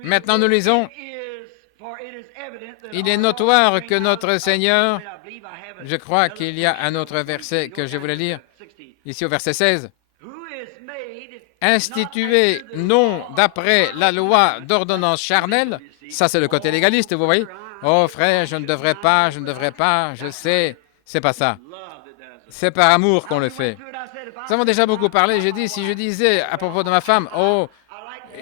Maintenant, nous lisons, il est notoire que notre Seigneur, je crois qu'il y a un autre verset que je voulais lire, ici au verset 16, institué non d'après la loi d'ordonnance charnelle, ça c'est le côté légaliste, vous voyez. Oh frère, je ne devrais pas, je sais, c'est pas ça. C'est par amour qu'on le fait. Nous avons déjà beaucoup parlé, j'ai dit, si je disais à propos de ma femme, oh,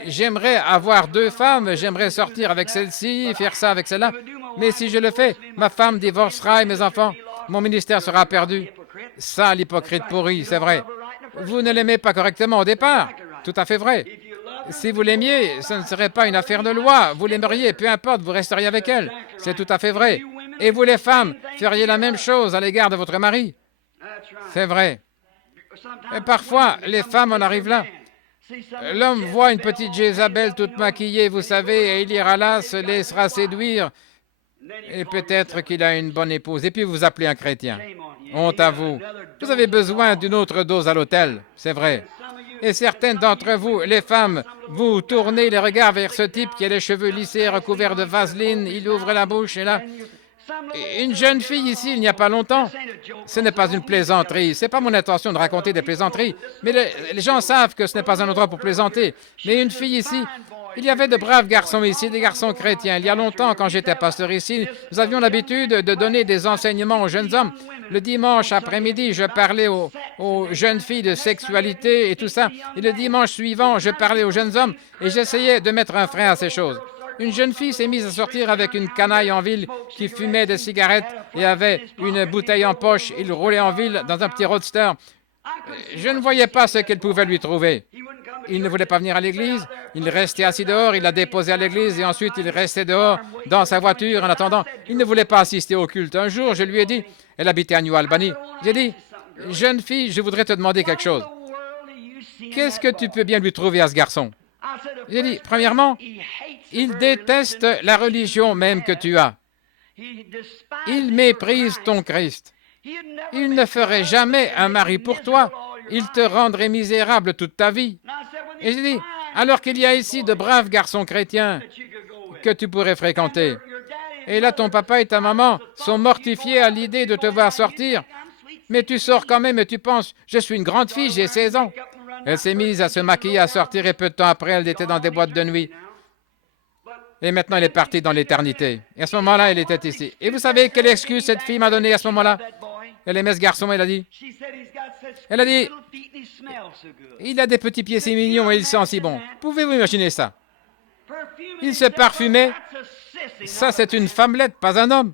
j'aimerais avoir 2 femmes, j'aimerais sortir avec celle-ci, faire ça avec celle-là, mais si je le fais, ma femme divorcera et mes enfants, mon ministère sera perdu. Ça, l'hypocrite pourri, c'est vrai. Vous ne l'aimez pas correctement au départ, tout à fait vrai. Si vous l'aimiez, ce ne serait pas une affaire de loi, vous l'aimeriez, peu importe, vous resteriez avec elle, c'est tout à fait vrai. Et vous les femmes, feriez la même chose à l'égard de votre mari. C'est vrai. Et parfois, les femmes en arrivent là. L'homme voit une petite Jézabel toute maquillée, vous savez, et il ira là, se laissera séduire, et peut-être qu'il a une bonne épouse. Et puis vous appelez un chrétien. Honte à vous. Vous avez besoin d'une autre dose à l'hôtel, c'est vrai. Et certaines d'entre vous, les femmes, vous tournez les regards vers ce type qui a les cheveux lissés, recouverts de vaseline, il ouvre la bouche et là, une jeune fille ici, il n'y a pas longtemps. Ce n'est pas une plaisanterie. Ce n'est pas mon intention de raconter des plaisanteries. Mais les gens savent que ce n'est pas un endroit pour plaisanter. Mais une fille ici, il y avait de braves garçons ici, des garçons chrétiens. Il y a longtemps, quand j'étais pasteur ici, nous avions l'habitude de donner des enseignements aux jeunes hommes. Le dimanche après-midi, je parlais aux jeunes filles de sexualité et tout ça. Et le dimanche suivant, je parlais aux jeunes hommes et j'essayais de mettre un frein à ces choses. Une jeune fille s'est mise à sortir avec une canaille en ville qui fumait des cigarettes et avait une bouteille en poche. Il roulait en ville dans un petit roadster. Je ne voyais pas ce qu'elle pouvait lui trouver. Il ne voulait pas venir à l'église. Il restait assis dehors. Il l'a déposé à l'église et ensuite il restait dehors dans sa voiture en attendant. Il ne voulait pas assister au culte. Un jour, je lui ai dit, elle habitait à New Albany. J'ai dit, jeune fille, je voudrais te demander quelque chose. Qu'est-ce que tu peux bien lui trouver à ce garçon? J'ai dit, premièrement, il déteste la religion même que tu as. Il méprise ton Christ. Il ne ferait jamais un mari pour toi. Il te rendrait misérable toute ta vie. Et j'ai dit, alors qu'il y a ici de braves garçons chrétiens que tu pourrais fréquenter. Et là, ton papa et ta maman sont mortifiés à l'idée de te voir sortir. Mais tu sors quand même et tu penses, je suis une grande fille, j'ai 16 ans. Elle s'est mise à se maquiller, à sortir et peu de temps après, elle était dans des boîtes de nuit. Et maintenant, elle est partie dans l'éternité. Et à ce moment-là, elle était ici. Et vous savez quelle excuse cette fille m'a donnée à ce moment-là? Elle aimait ce garçon, elle a dit. Elle a dit, il a des petits pieds si mignons et il sent si bon. Pouvez-vous imaginer ça? Il se parfumait. Ça, c'est une femmelette, pas un homme.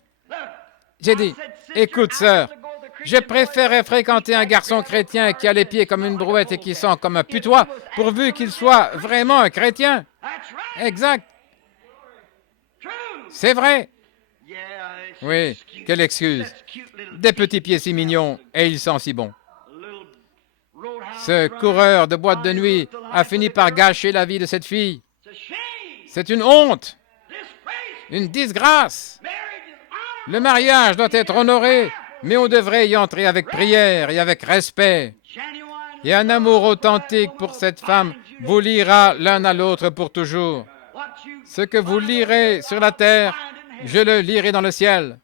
J'ai dit, écoute, sœur, je préférerais fréquenter un garçon chrétien qui a les pieds comme une brouette et qui sent comme un putois, pourvu qu'il soit vraiment un chrétien. Exact. C'est vrai. Oui, quelle excuse. Des petits pieds si mignons et il sent si bon. Ce coureur de boîte de nuit a fini par gâcher la vie de cette fille. C'est une honte, une disgrâce. Le mariage doit être honoré, mais on devrait y entrer avec prière et avec respect. Et un amour authentique pour cette femme vous liera l'un à l'autre pour toujours. Ce que vous lirez sur la terre, je le lirai dans le ciel.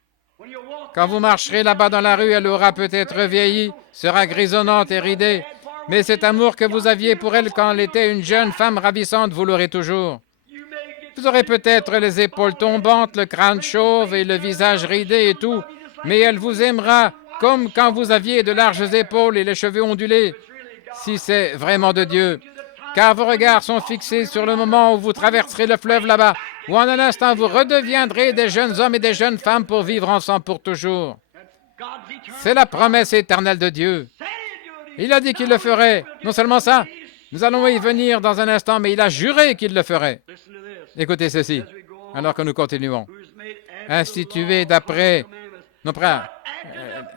Quand vous marcherez là-bas dans la rue, elle aura peut-être vieilli, sera grisonnante et ridée, mais cet amour que vous aviez pour elle quand elle était une jeune femme ravissante, vous l'aurez toujours. Vous aurez peut-être les épaules tombantes, le crâne chauve et le visage ridé et tout, mais elle vous aimera comme quand vous aviez de larges épaules et les cheveux ondulés, si c'est vraiment de Dieu. Car vos regards sont fixés sur le moment où vous traverserez le fleuve là-bas, où en un instant vous redeviendrez des jeunes hommes et des jeunes femmes pour vivre ensemble pour toujours. C'est la promesse éternelle de Dieu. Il a dit qu'il le ferait. Non seulement ça, nous allons y venir dans un instant, mais il a juré qu'il le ferait. Écoutez ceci, alors que nous continuons. Institué d'après, non pas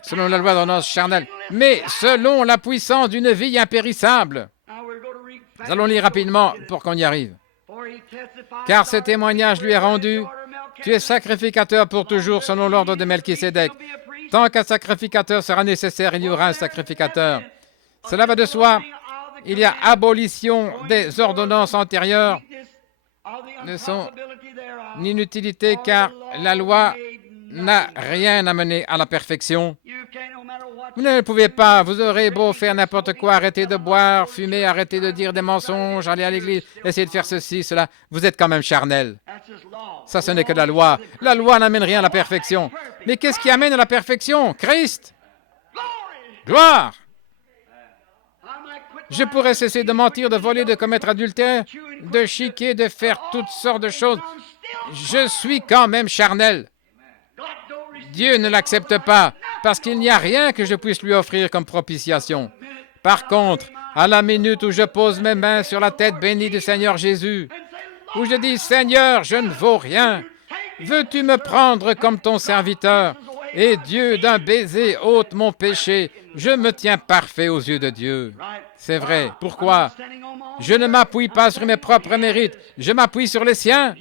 selon la loi d'ordonnance charnelle, mais selon la puissance d'une vie impérissable. Nous allons lire rapidement pour qu'on y arrive. Car ce témoignage lui est rendu, tu es sacrificateur pour toujours selon l'ordre de Melchisédek. Tant qu'un sacrificateur sera nécessaire, il y aura un sacrificateur. Cela va de soi. Il y a abolition des ordonnances antérieures ne sont une utilité car la loi n'a rien amené à la perfection. Vous ne pouvez pas, vous aurez beau faire n'importe quoi, arrêter de boire, fumer, arrêter de dire des mensonges, aller à l'église, essayer de faire ceci, cela, vous êtes quand même charnel. Ça, ce n'est que la loi. La loi n'amène rien à la perfection. Mais qu'est-ce qui amène à la perfection? Christ! Gloire! Je pourrais cesser de mentir, de voler, de commettre adultère, de chiquer, de faire toutes sortes de choses. Je suis quand même charnel. Dieu ne l'accepte pas parce qu'il n'y a rien que je puisse lui offrir comme propitiation. Par contre, à la minute où je pose mes mains sur la tête bénie du Seigneur Jésus, où je dis « Seigneur, je ne vaux rien, veux-tu me prendre comme ton serviteur ?» Et Dieu d'un baiser ôte mon péché, je me tiens parfait aux yeux de Dieu. C'est vrai. Pourquoi? Je ne m'appuie pas sur mes propres mérites, je m'appuie sur les siens.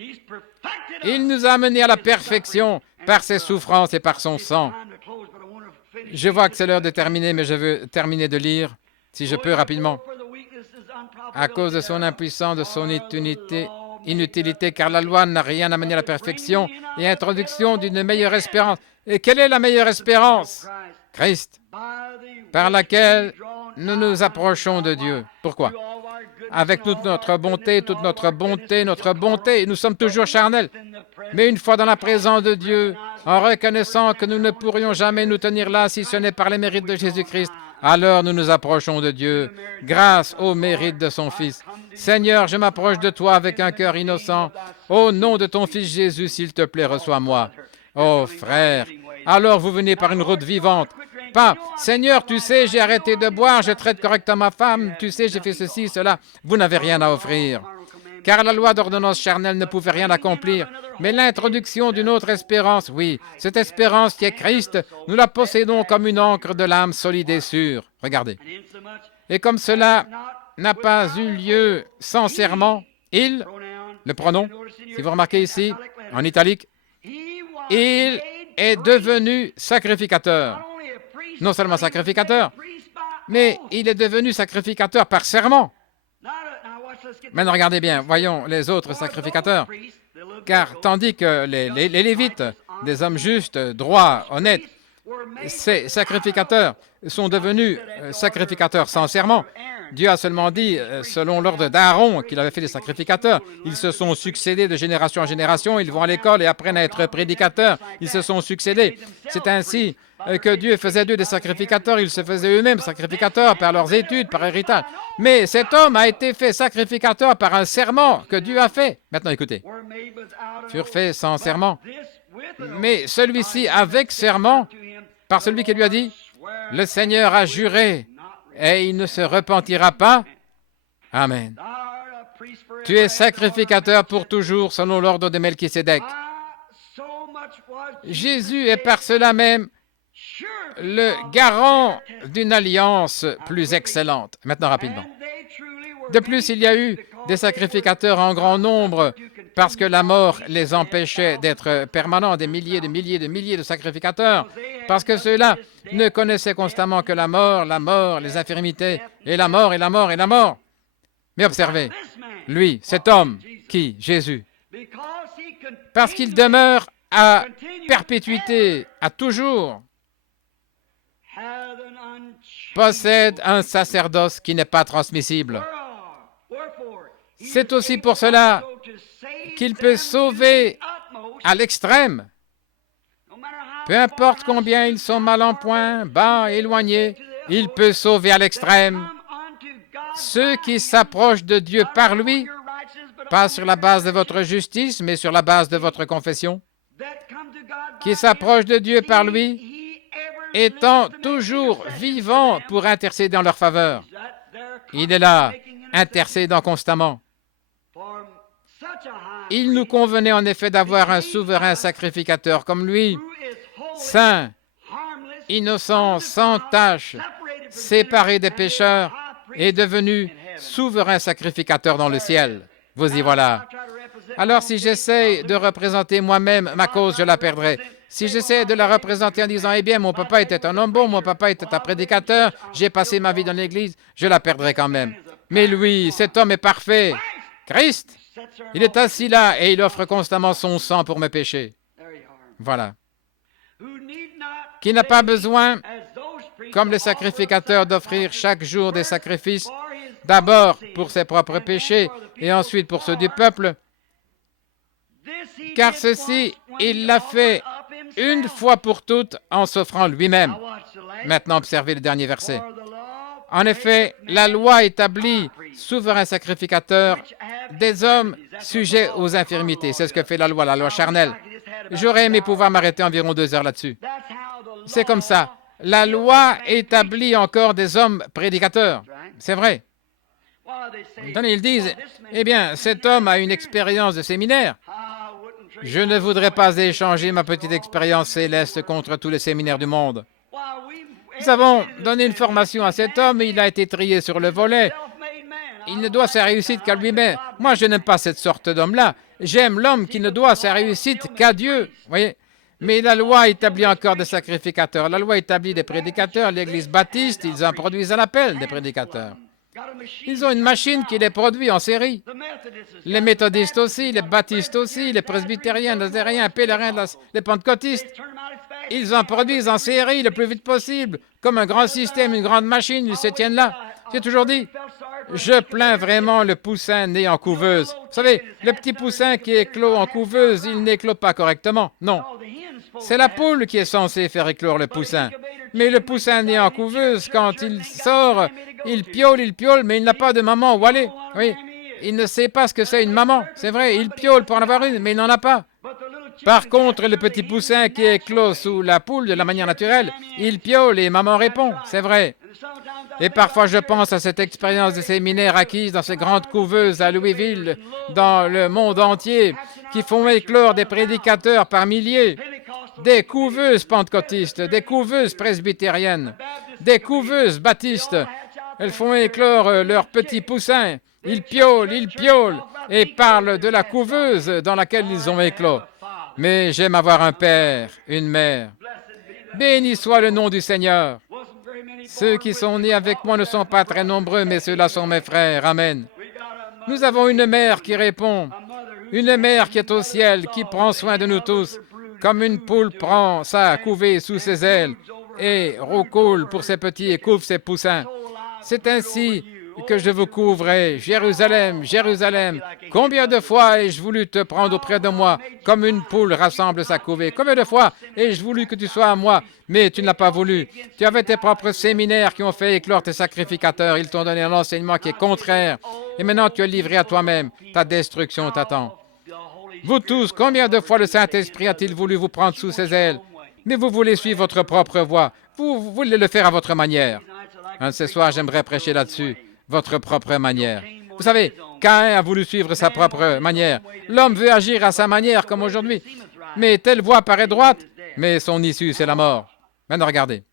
Il nous a amenés à la perfection par ses souffrances et par son sang. Je vois que c'est l'heure de terminer, mais je veux terminer de lire, si je peux, rapidement. à cause de son impuissance, de son inutilité, car la loi n'a rien amené à la perfection et introduction d'une meilleure espérance. Et quelle est la meilleure espérance? Christ, par laquelle nous nous approchons de Dieu. Pourquoi? Avec toute notre bonté, nous sommes toujours charnels. Mais une fois dans la présence de Dieu, en reconnaissant que nous ne pourrions jamais nous tenir là si ce n'est par les mérites de Jésus-Christ, alors nous nous approchons de Dieu grâce au mérite de son Fils. Seigneur, je m'approche de toi avec un cœur innocent. Au nom de ton Fils Jésus, s'il te plaît, reçois-moi. Oh frère, alors vous venez par une route vivante. Pas, Seigneur, tu sais, j'ai arrêté de boire, je traite correctement ma femme, tu sais, j'ai fait ceci, cela. Vous n'avez rien à offrir. Car la loi d'ordonnance charnelle ne pouvait rien accomplir. Mais l'introduction d'une autre espérance, oui, cette espérance qui est Christ, nous la possédons comme une encre de l'âme solide et sûre. Regardez. Et comme cela n'a pas eu lieu sans serment, il, le pronom, si vous remarquez ici, en italique, il est devenu sacrificateur. Non seulement sacrificateur, mais il est devenu sacrificateur par serment. Maintenant, regardez bien, voyons les autres sacrificateurs. Car tandis que les Lévites, des hommes justes, droits, honnêtes, ces sacrificateurs sont devenus sacrificateurs sans serment. Dieu a seulement dit, selon l'ordre d'Aaron, qu'il avait fait des sacrificateurs. Ils se sont succédés de génération en génération, ils vont à l'école et apprennent à être prédicateurs. Ils se sont succédés. C'est ainsi que Dieu faisait d'eux des sacrificateurs. Ils se faisaient eux-mêmes sacrificateurs par leurs études, par héritage. Mais cet homme a été fait sacrificateur par un serment que Dieu a fait. Maintenant, écoutez. Furent faits sans serment. Mais celui-ci avec serment, par celui qui lui a dit, « Le Seigneur a juré, et il ne se repentira pas. » Amen. Tu es sacrificateur pour toujours, selon l'ordre de Melchisédek. Jésus est par cela même le garant d'une alliance plus excellente. Maintenant, rapidement. De plus, il y a eu des sacrificateurs en grand nombre parce que la mort les empêchait d'être permanents, des milliers de sacrificateurs, parce que ceux-là ne connaissaient constamment que la mort, les infirmités, et la mort. Mais observez, lui, cet homme, qui? Jésus. Parce qu'il demeure à perpétuité, à toujours, possède un sacerdoce qui n'est pas transmissible. C'est aussi pour cela qu'il peut sauver à l'extrême. Peu importe combien ils sont mal en point, bas, éloignés, il peut sauver à l'extrême ceux qui s'approchent de Dieu par lui, pas sur la base de votre justice, mais sur la base de votre confession, qui s'approchent de Dieu par lui, étant toujours vivants pour intercéder en leur faveur. Il est là, intercédant constamment. Il nous convenait en effet d'avoir un souverain sacrificateur comme lui, saint, innocent, sans tache, séparé des pécheurs et devenu souverain sacrificateur dans le ciel. Vous y voilà. Alors si j'essaie de représenter moi-même ma cause, je la perdrai. Si j'essaie de la représenter en disant « Eh bien, mon papa était un homme bon, mon papa était un prédicateur, j'ai passé ma vie dans l'Église », je la perdrai quand même. Mais lui, cet homme est parfait. Christ, il est assis là et il offre constamment son sang pour mes péchés. Voilà. Qui n'a pas besoin, comme les sacrificateurs, d'offrir chaque jour des sacrifices, d'abord pour ses propres péchés et ensuite pour ceux du peuple, car ceci, il l'a fait une fois pour toutes en s'offrant lui-même. Maintenant, observez le dernier verset. En effet, la loi établit, souverain sacrificateur, des hommes sujets aux infirmités. C'est ce que fait la loi charnelle. J'aurais aimé pouvoir m'arrêter environ 2 heures là-dessus. C'est comme ça. La loi établit encore des hommes prédicateurs. C'est vrai. Ils disent, eh bien, cet homme a une expérience de séminaire. Je ne voudrais pas échanger ma petite expérience céleste contre tous les séminaires du monde. Nous avons donné une formation à cet homme et il a été trié sur le volet. Il ne doit sa réussite qu'à lui-même. Moi, je n'aime pas cette sorte d'homme-là. J'aime l'homme qui ne doit sa réussite qu'à Dieu. Voyez? Mais la loi établit encore des sacrificateurs. La loi établit des prédicateurs. L'Église baptiste, ils en produisent à l'appel des prédicateurs. Ils ont une machine qui les produit en série. Les méthodistes aussi, les baptistes aussi, les presbytériens, les nazériens, pèlerins, les pentecôtistes. Ils en produisent en série le plus vite possible, comme un grand système, une grande machine, ils se tiennent là. J'ai toujours dit, je plains vraiment le poussin né en couveuse. Vous savez, le petit poussin qui éclot en couveuse, il n'éclot pas correctement. Non. C'est la poule qui est censée faire éclore le poussin. Mais le poussin né en couveuse, quand il sort, il piaule, mais il n'a pas de maman où aller. Oui, il ne sait pas ce que c'est une maman. C'est vrai, il piaule pour en avoir une, mais il n'en a pas. Par contre, le petit poussin qui éclot sous la poule de la manière naturelle, il piaule et maman répond. C'est vrai. Et parfois, je pense à cette expérience de séminaire acquise dans ces grandes couveuses à Louisville, dans le monde entier, qui font éclore des prédicateurs par milliers, des couveuses pentecôtistes, des couveuses presbytériennes, des couveuses baptistes. Elles font éclore leurs petits poussins. Ils piaulent et parlent de la couveuse dans laquelle ils ont éclos. Mais j'aime avoir un père, une mère. Béni soit le nom du Seigneur. Ceux qui sont nés avec moi ne sont pas très nombreux, mais ceux-là sont mes frères. Amen. Nous avons une mère qui répond, une mère qui est au ciel, qui prend soin de nous tous, comme une poule prend sa couvée sous ses ailes et roucoule pour ses petits et couvre ses poussins. C'est ainsi que je vous couvrais, Jérusalem, Jérusalem. Combien de fois ai-je voulu te prendre auprès de moi, comme une poule rassemble sa couvée? Combien de fois ai-je voulu que tu sois à moi, mais tu ne l'as pas voulu? Tu avais tes propres séminaires qui ont fait éclore tes sacrificateurs. Ils t'ont donné un enseignement qui est contraire. Et maintenant, tu es livré à toi-même. Ta destruction t'attend. Vous tous, combien de fois le Saint-Esprit a-t-il voulu vous prendre sous ses ailes? Mais vous voulez suivre votre propre voie. Vous voulez le faire à votre manière. Ce soir, j'aimerais prêcher là-dessus. Votre propre manière. Vous savez, Caïn a voulu suivre sa propre manière. L'homme veut agir à sa manière, comme aujourd'hui. Mais telle voie paraît droite, mais son issue, c'est la mort. Maintenant, regardez.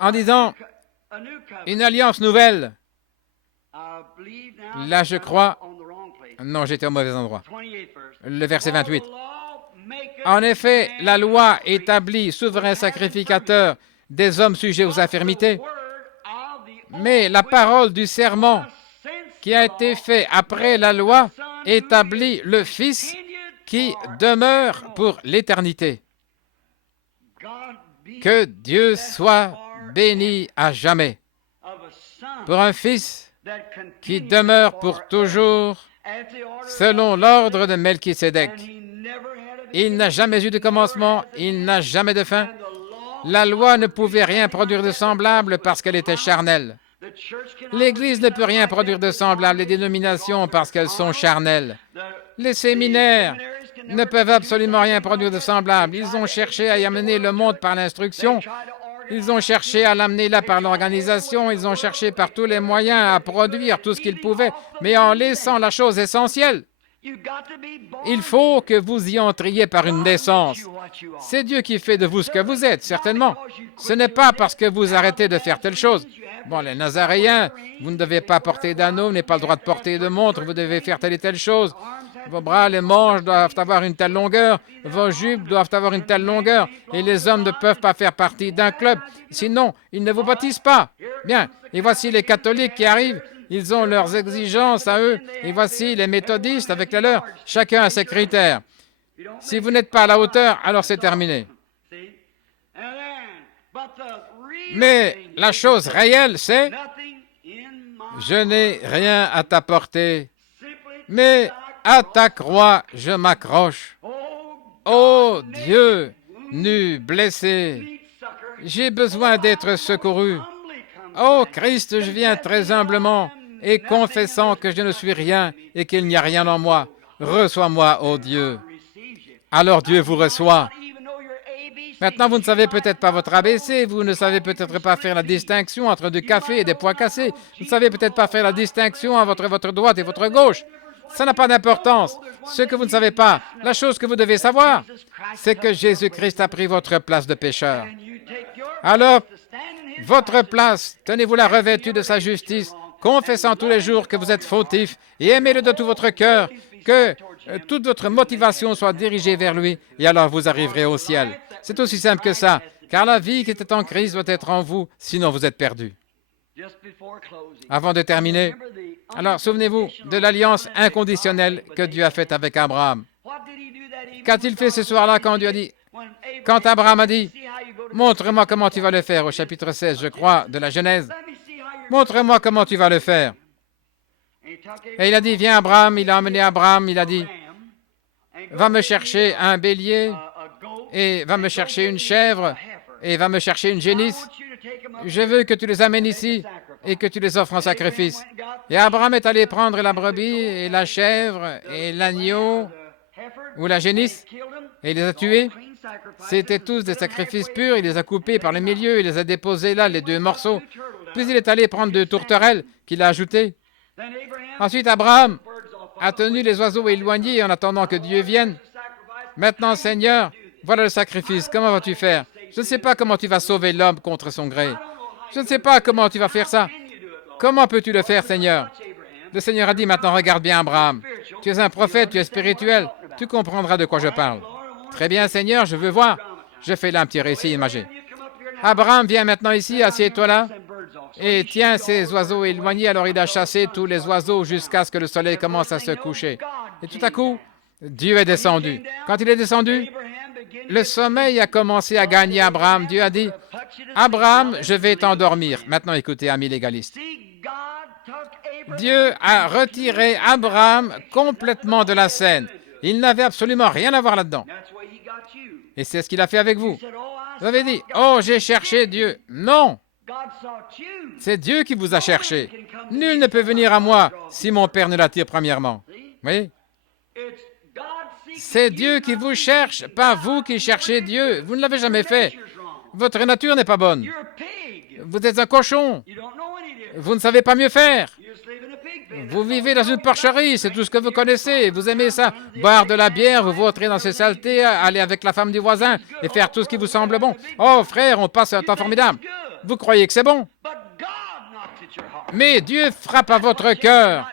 En disant, une alliance nouvelle. Là, je crois... Non, j'étais au mauvais endroit. Le verset 28. En effet, la loi établit souverain sacrificateur des hommes sujets aux infirmités. Mais la parole du serment qui a été fait après la loi établit le Fils qui demeure pour l'éternité. Que Dieu soit béni à jamais pour un Fils qui demeure pour toujours selon l'ordre de Melchisédek. Il n'a jamais eu de commencement, il n'a jamais de fin. La loi ne pouvait rien produire de semblable parce qu'elle était charnelle. L'Église ne peut rien produire de semblable, les dénominations, parce qu'elles sont charnelles. Les séminaires ne peuvent absolument rien produire de semblable. Ils ont cherché à y amener le monde par l'instruction. Ils ont cherché à l'amener là par l'organisation. Ils ont cherché par tous les moyens à produire tout ce qu'ils pouvaient, mais en laissant la chose essentielle. Il faut que vous y entriez par une naissance. C'est Dieu qui fait de vous ce que vous êtes, certainement. Ce n'est pas parce que vous arrêtez de faire telle chose. Bon, les Nazaréens, vous ne devez pas porter d'anneau, vous n'avez pas le droit de porter de montre, vous devez faire telle et telle chose. Vos bras, les manches doivent avoir une telle longueur, vos jupes doivent avoir une telle longueur, et les hommes ne peuvent pas faire partie d'un club, sinon ils ne vous baptisent pas. Bien, et voici les catholiques qui arrivent. Ils ont leurs exigences à eux. Et voici les méthodistes avec les leurs. Chacun a ses critères. Si vous n'êtes pas à la hauteur, alors c'est terminé. Mais la chose réelle, c'est « Je n'ai rien à t'apporter, mais à ta croix, je m'accroche. Ô Dieu, nu, blessé, j'ai besoin d'être secouru. Ô Christ, je viens très humblement et confessant que je ne suis rien et qu'il n'y a rien en moi. Reçois-moi, ô Dieu. » Alors Dieu vous reçoit. Maintenant, vous ne savez peut-être pas votre ABC, vous ne savez peut-être pas faire la distinction entre du café et des pois cassés. Vous ne savez peut-être pas faire la distinction entre votre droite et votre gauche. Ça n'a pas d'importance. Ce que vous ne savez pas, la chose que vous devez savoir, c'est que Jésus-Christ a pris votre place de pécheur. Alors, votre place, tenez-vous-la revêtue de sa justice, confessant tous les jours que vous êtes fautif et aimez-le de tout votre cœur, que toute votre motivation soit dirigée vers lui, et alors vous arriverez au ciel. C'est aussi simple que ça, car la vie qui était en Christ doit être en vous, sinon vous êtes perdu. Avant de terminer, alors souvenez-vous de l'alliance inconditionnelle que Dieu a faite avec Abraham. Qu'a-t-il fait ce soir-là quand Abraham a dit, « Montre-moi comment tu vas le faire » au chapitre 16, je crois, de la Genèse. « Montre-moi comment tu vas le faire. » Et il a dit, « Viens Abraham », il a emmené Abraham, il a dit, « Va me chercher un bélier, et va me chercher une chèvre, et va me chercher une génisse. Je veux que tu les amènes ici et que tu les offres en sacrifice. » Et Abraham est allé prendre la brebis et la chèvre et l'agneau ou la génisse et il les a tués. C'étaient tous des sacrifices purs. Il les a coupés par le milieu, il les a déposés là, les deux morceaux. Puis il est allé prendre 2 tourterelles qu'il a ajoutées. Ensuite, Abraham a tenu les oiseaux éloignés en attendant que Dieu vienne. Maintenant, Seigneur, voilà le sacrifice. Comment vas-tu faire? Je ne sais pas comment tu vas sauver l'homme contre son gré. Je ne sais pas comment tu vas faire ça. Comment peux-tu le faire, Seigneur? Le Seigneur a dit, maintenant regarde bien Abraham. Tu es un prophète, tu es spirituel. Tu comprendras de quoi je parle. Très bien, Seigneur, je veux voir. Je fais là un petit récit imagé. Abraham, viens maintenant ici, assieds-toi là. Et tiens ces oiseaux éloignés. Alors il a chassé tous les oiseaux jusqu'à ce que le soleil commence à se coucher. Et tout à coup, Dieu est descendu. Quand il est descendu, le sommeil a commencé à gagner Abraham. Dieu a dit, « Abraham, je vais t'endormir. » Maintenant, écoutez, amis légalistes. Dieu a retiré Abraham complètement de la scène. Il n'avait absolument rien à voir là-dedans. Et c'est ce qu'il a fait avec vous. Vous avez dit, « Oh, j'ai cherché Dieu. » Non, c'est Dieu qui vous a cherché. Nul ne peut venir à moi si mon Père ne l'attire premièrement. Oui? C'est Dieu qui vous cherche, pas vous qui cherchez Dieu. Vous ne l'avez jamais fait. Votre nature n'est pas bonne. Vous êtes un cochon. Vous ne savez pas mieux faire. Vous vivez dans une porcherie, c'est tout ce que vous connaissez. Vous aimez ça, boire de la bière, vous vautrez dans ces saletés, aller avec la femme du voisin et faire tout ce qui vous semble bon. Oh frère, on passe un temps formidable. Vous croyez que c'est bon. Mais Dieu frappe à votre cœur.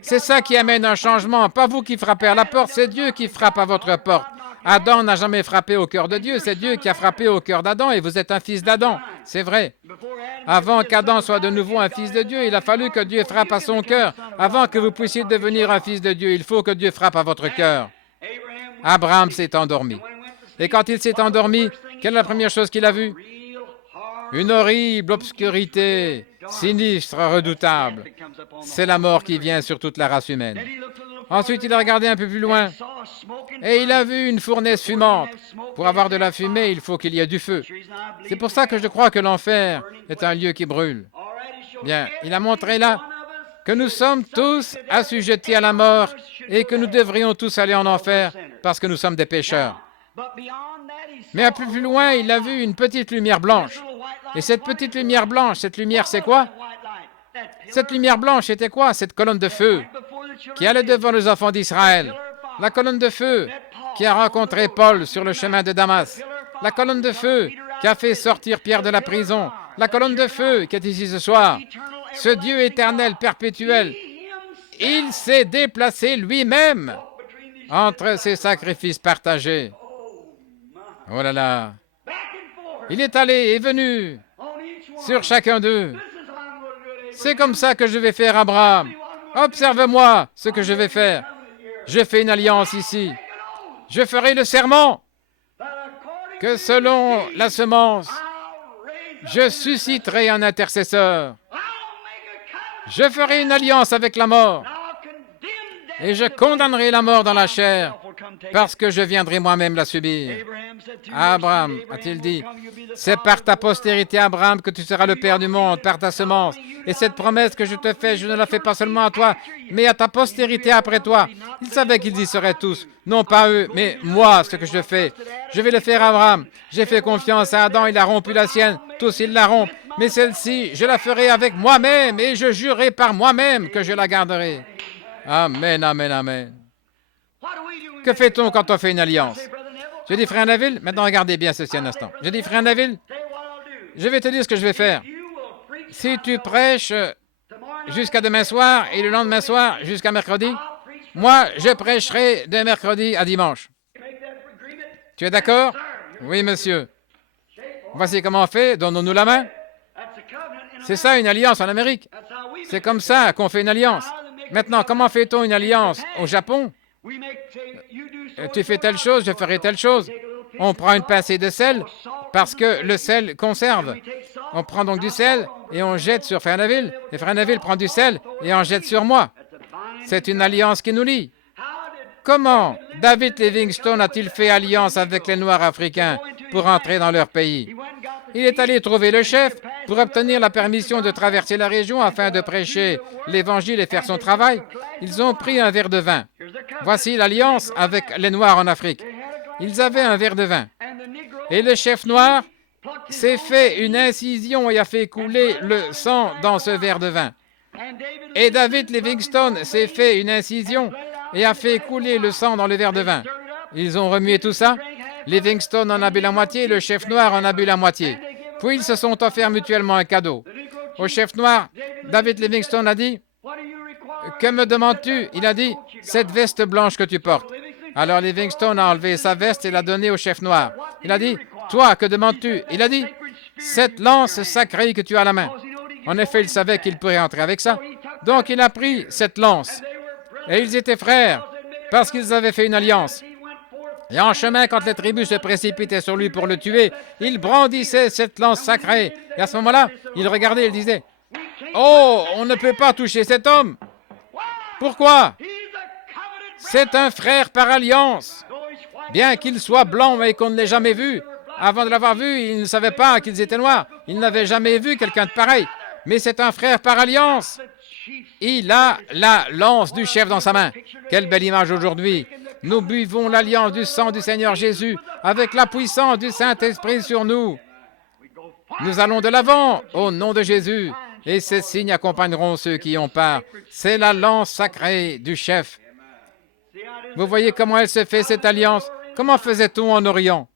C'est ça qui amène un changement, pas vous qui frappez à la porte, c'est Dieu qui frappe à votre porte. Adam n'a jamais frappé au cœur de Dieu, c'est Dieu qui a frappé au cœur d'Adam et vous êtes un fils d'Adam, c'est vrai. Avant qu'Adam soit de nouveau un fils de Dieu, il a fallu que Dieu frappe à son cœur. Avant que vous puissiez devenir un fils de Dieu, il faut que Dieu frappe à votre cœur. Abraham s'est endormi. Et quand il s'est endormi, quelle est la première chose qu'il a vue? Une horrible obscurité, sinistre, redoutable. C'est la mort qui vient sur toute la race humaine. Ensuite, il a regardé un peu plus loin et il a vu une fournaise fumante. Pour avoir de la fumée, il faut qu'il y ait du feu. C'est pour ça que je crois que l'enfer est un lieu qui brûle. Bien, il a montré là que nous sommes tous assujettis à la mort et que nous devrions tous aller en enfer parce que nous sommes des pécheurs. Mais un peu plus loin, il a vu une petite lumière blanche. Et cette petite lumière blanche, cette lumière, c'est quoi? Cette lumière blanche, c'était quoi? Cette colonne de feu qui allait devant les enfants d'Israël. La colonne de feu qui a rencontré Paul sur le chemin de Damas. La colonne de feu qui a fait sortir Pierre de la prison. La colonne de feu qui est ici ce soir. Ce Dieu éternel, perpétuel, il s'est déplacé lui-même entre ces sacrifices partagés. Oh là là! Il est allé et venu sur chacun d'eux. C'est comme ça que je vais faire, Abraham. Observe-moi ce que je vais faire. Je fais une alliance ici. Je ferai le serment que selon la semence, je susciterai un intercesseur. Je ferai une alliance avec la mort et je condamnerai la mort dans la chair parce que je viendrai moi-même la subir. Abraham, a-t-il dit, c'est par ta postérité, Abraham, que tu seras le Père du monde, par ta semence. Et cette promesse que je te fais, je ne la fais pas seulement à toi, mais à ta postérité après toi. Il savait qu'ils y seraient tous, non pas eux, mais moi, ce que je fais. Je vais le faire à Abraham. J'ai fait confiance à Adam, il a rompu la sienne, tous ils la rompent. Mais celle-ci, je la ferai avec moi-même, et je jurerai par moi-même que je la garderai. Amen, amen, amen. Que fait-on quand on fait une alliance? Je dis, frère Neville, maintenant regardez bien ceci un instant. Je dis, frère Neville, je vais te dire ce que je vais faire. Si tu prêches jusqu'à demain soir et le lendemain soir jusqu'à mercredi, moi, je prêcherai de mercredi à dimanche. Tu es d'accord? Oui, monsieur. Voici comment on fait. Donnons-nous la main. C'est ça une alliance en Amérique. C'est comme ça qu'on fait une alliance. Maintenant, comment fait-on une alliance au Japon? Tu fais telle chose, je ferai telle chose. On prend une pincée de sel parce que le sel conserve. On prend donc du sel et on jette sur Frère Neville. Et Frère Neville prend du sel et en jette sur moi. C'est une alliance qui nous lie. Comment David Livingstone a-t-il fait alliance avec les Noirs africains pour entrer dans leur pays? Il est allé trouver le chef pour obtenir la permission de traverser la région afin de prêcher l'Évangile et faire son travail. Ils ont pris un verre de vin. Voici l'alliance avec les Noirs en Afrique. Ils avaient un verre de vin. Et le chef noir s'est fait une incision et a fait couler le sang dans ce verre de vin. Et David Livingstone s'est fait une incision et a fait couler le sang dans le verre de vin. Ils ont remué tout ça. Livingstone en a bu la moitié, le chef noir en a bu la moitié. Puis ils se sont offerts mutuellement un cadeau. Au chef noir, David Livingstone a dit, « Que me demandes-tu » Il a dit, « Cette veste blanche que tu portes. » Alors Livingstone a enlevé sa veste et l'a donnée au chef noir. Il a dit, « Toi, que demandes-tu » Il a dit, « Cette lance sacrée que tu as à la main. » En effet, il savait qu'il pourrait entrer avec ça. Donc il a pris cette lance. Et ils étaient frères parce qu'ils avaient fait une alliance. Et en chemin, quand les tribus se précipitaient sur lui pour le tuer, il brandissait cette lance sacrée. Et à ce moment-là, il regardait et il disait, « Oh, on ne peut pas toucher cet homme. Pourquoi? C'est un frère par alliance. Bien qu'il soit blanc et qu'on ne l'ait jamais vu, avant de l'avoir vu, il ne savait pas qu'ils étaient noirs. Il n'avait jamais vu quelqu'un de pareil. Mais c'est un frère par alliance. Il a la lance du chef dans sa main. Quelle belle image aujourd'hui. Nous buvons l'alliance du sang du Seigneur Jésus avec la puissance du Saint-Esprit sur nous. Nous allons de l'avant au nom de Jésus et ces signes accompagneront ceux qui y ont part. C'est la lance sacrée du chef. Vous voyez comment elle se fait, cette alliance? Comment faisait-on en Orient?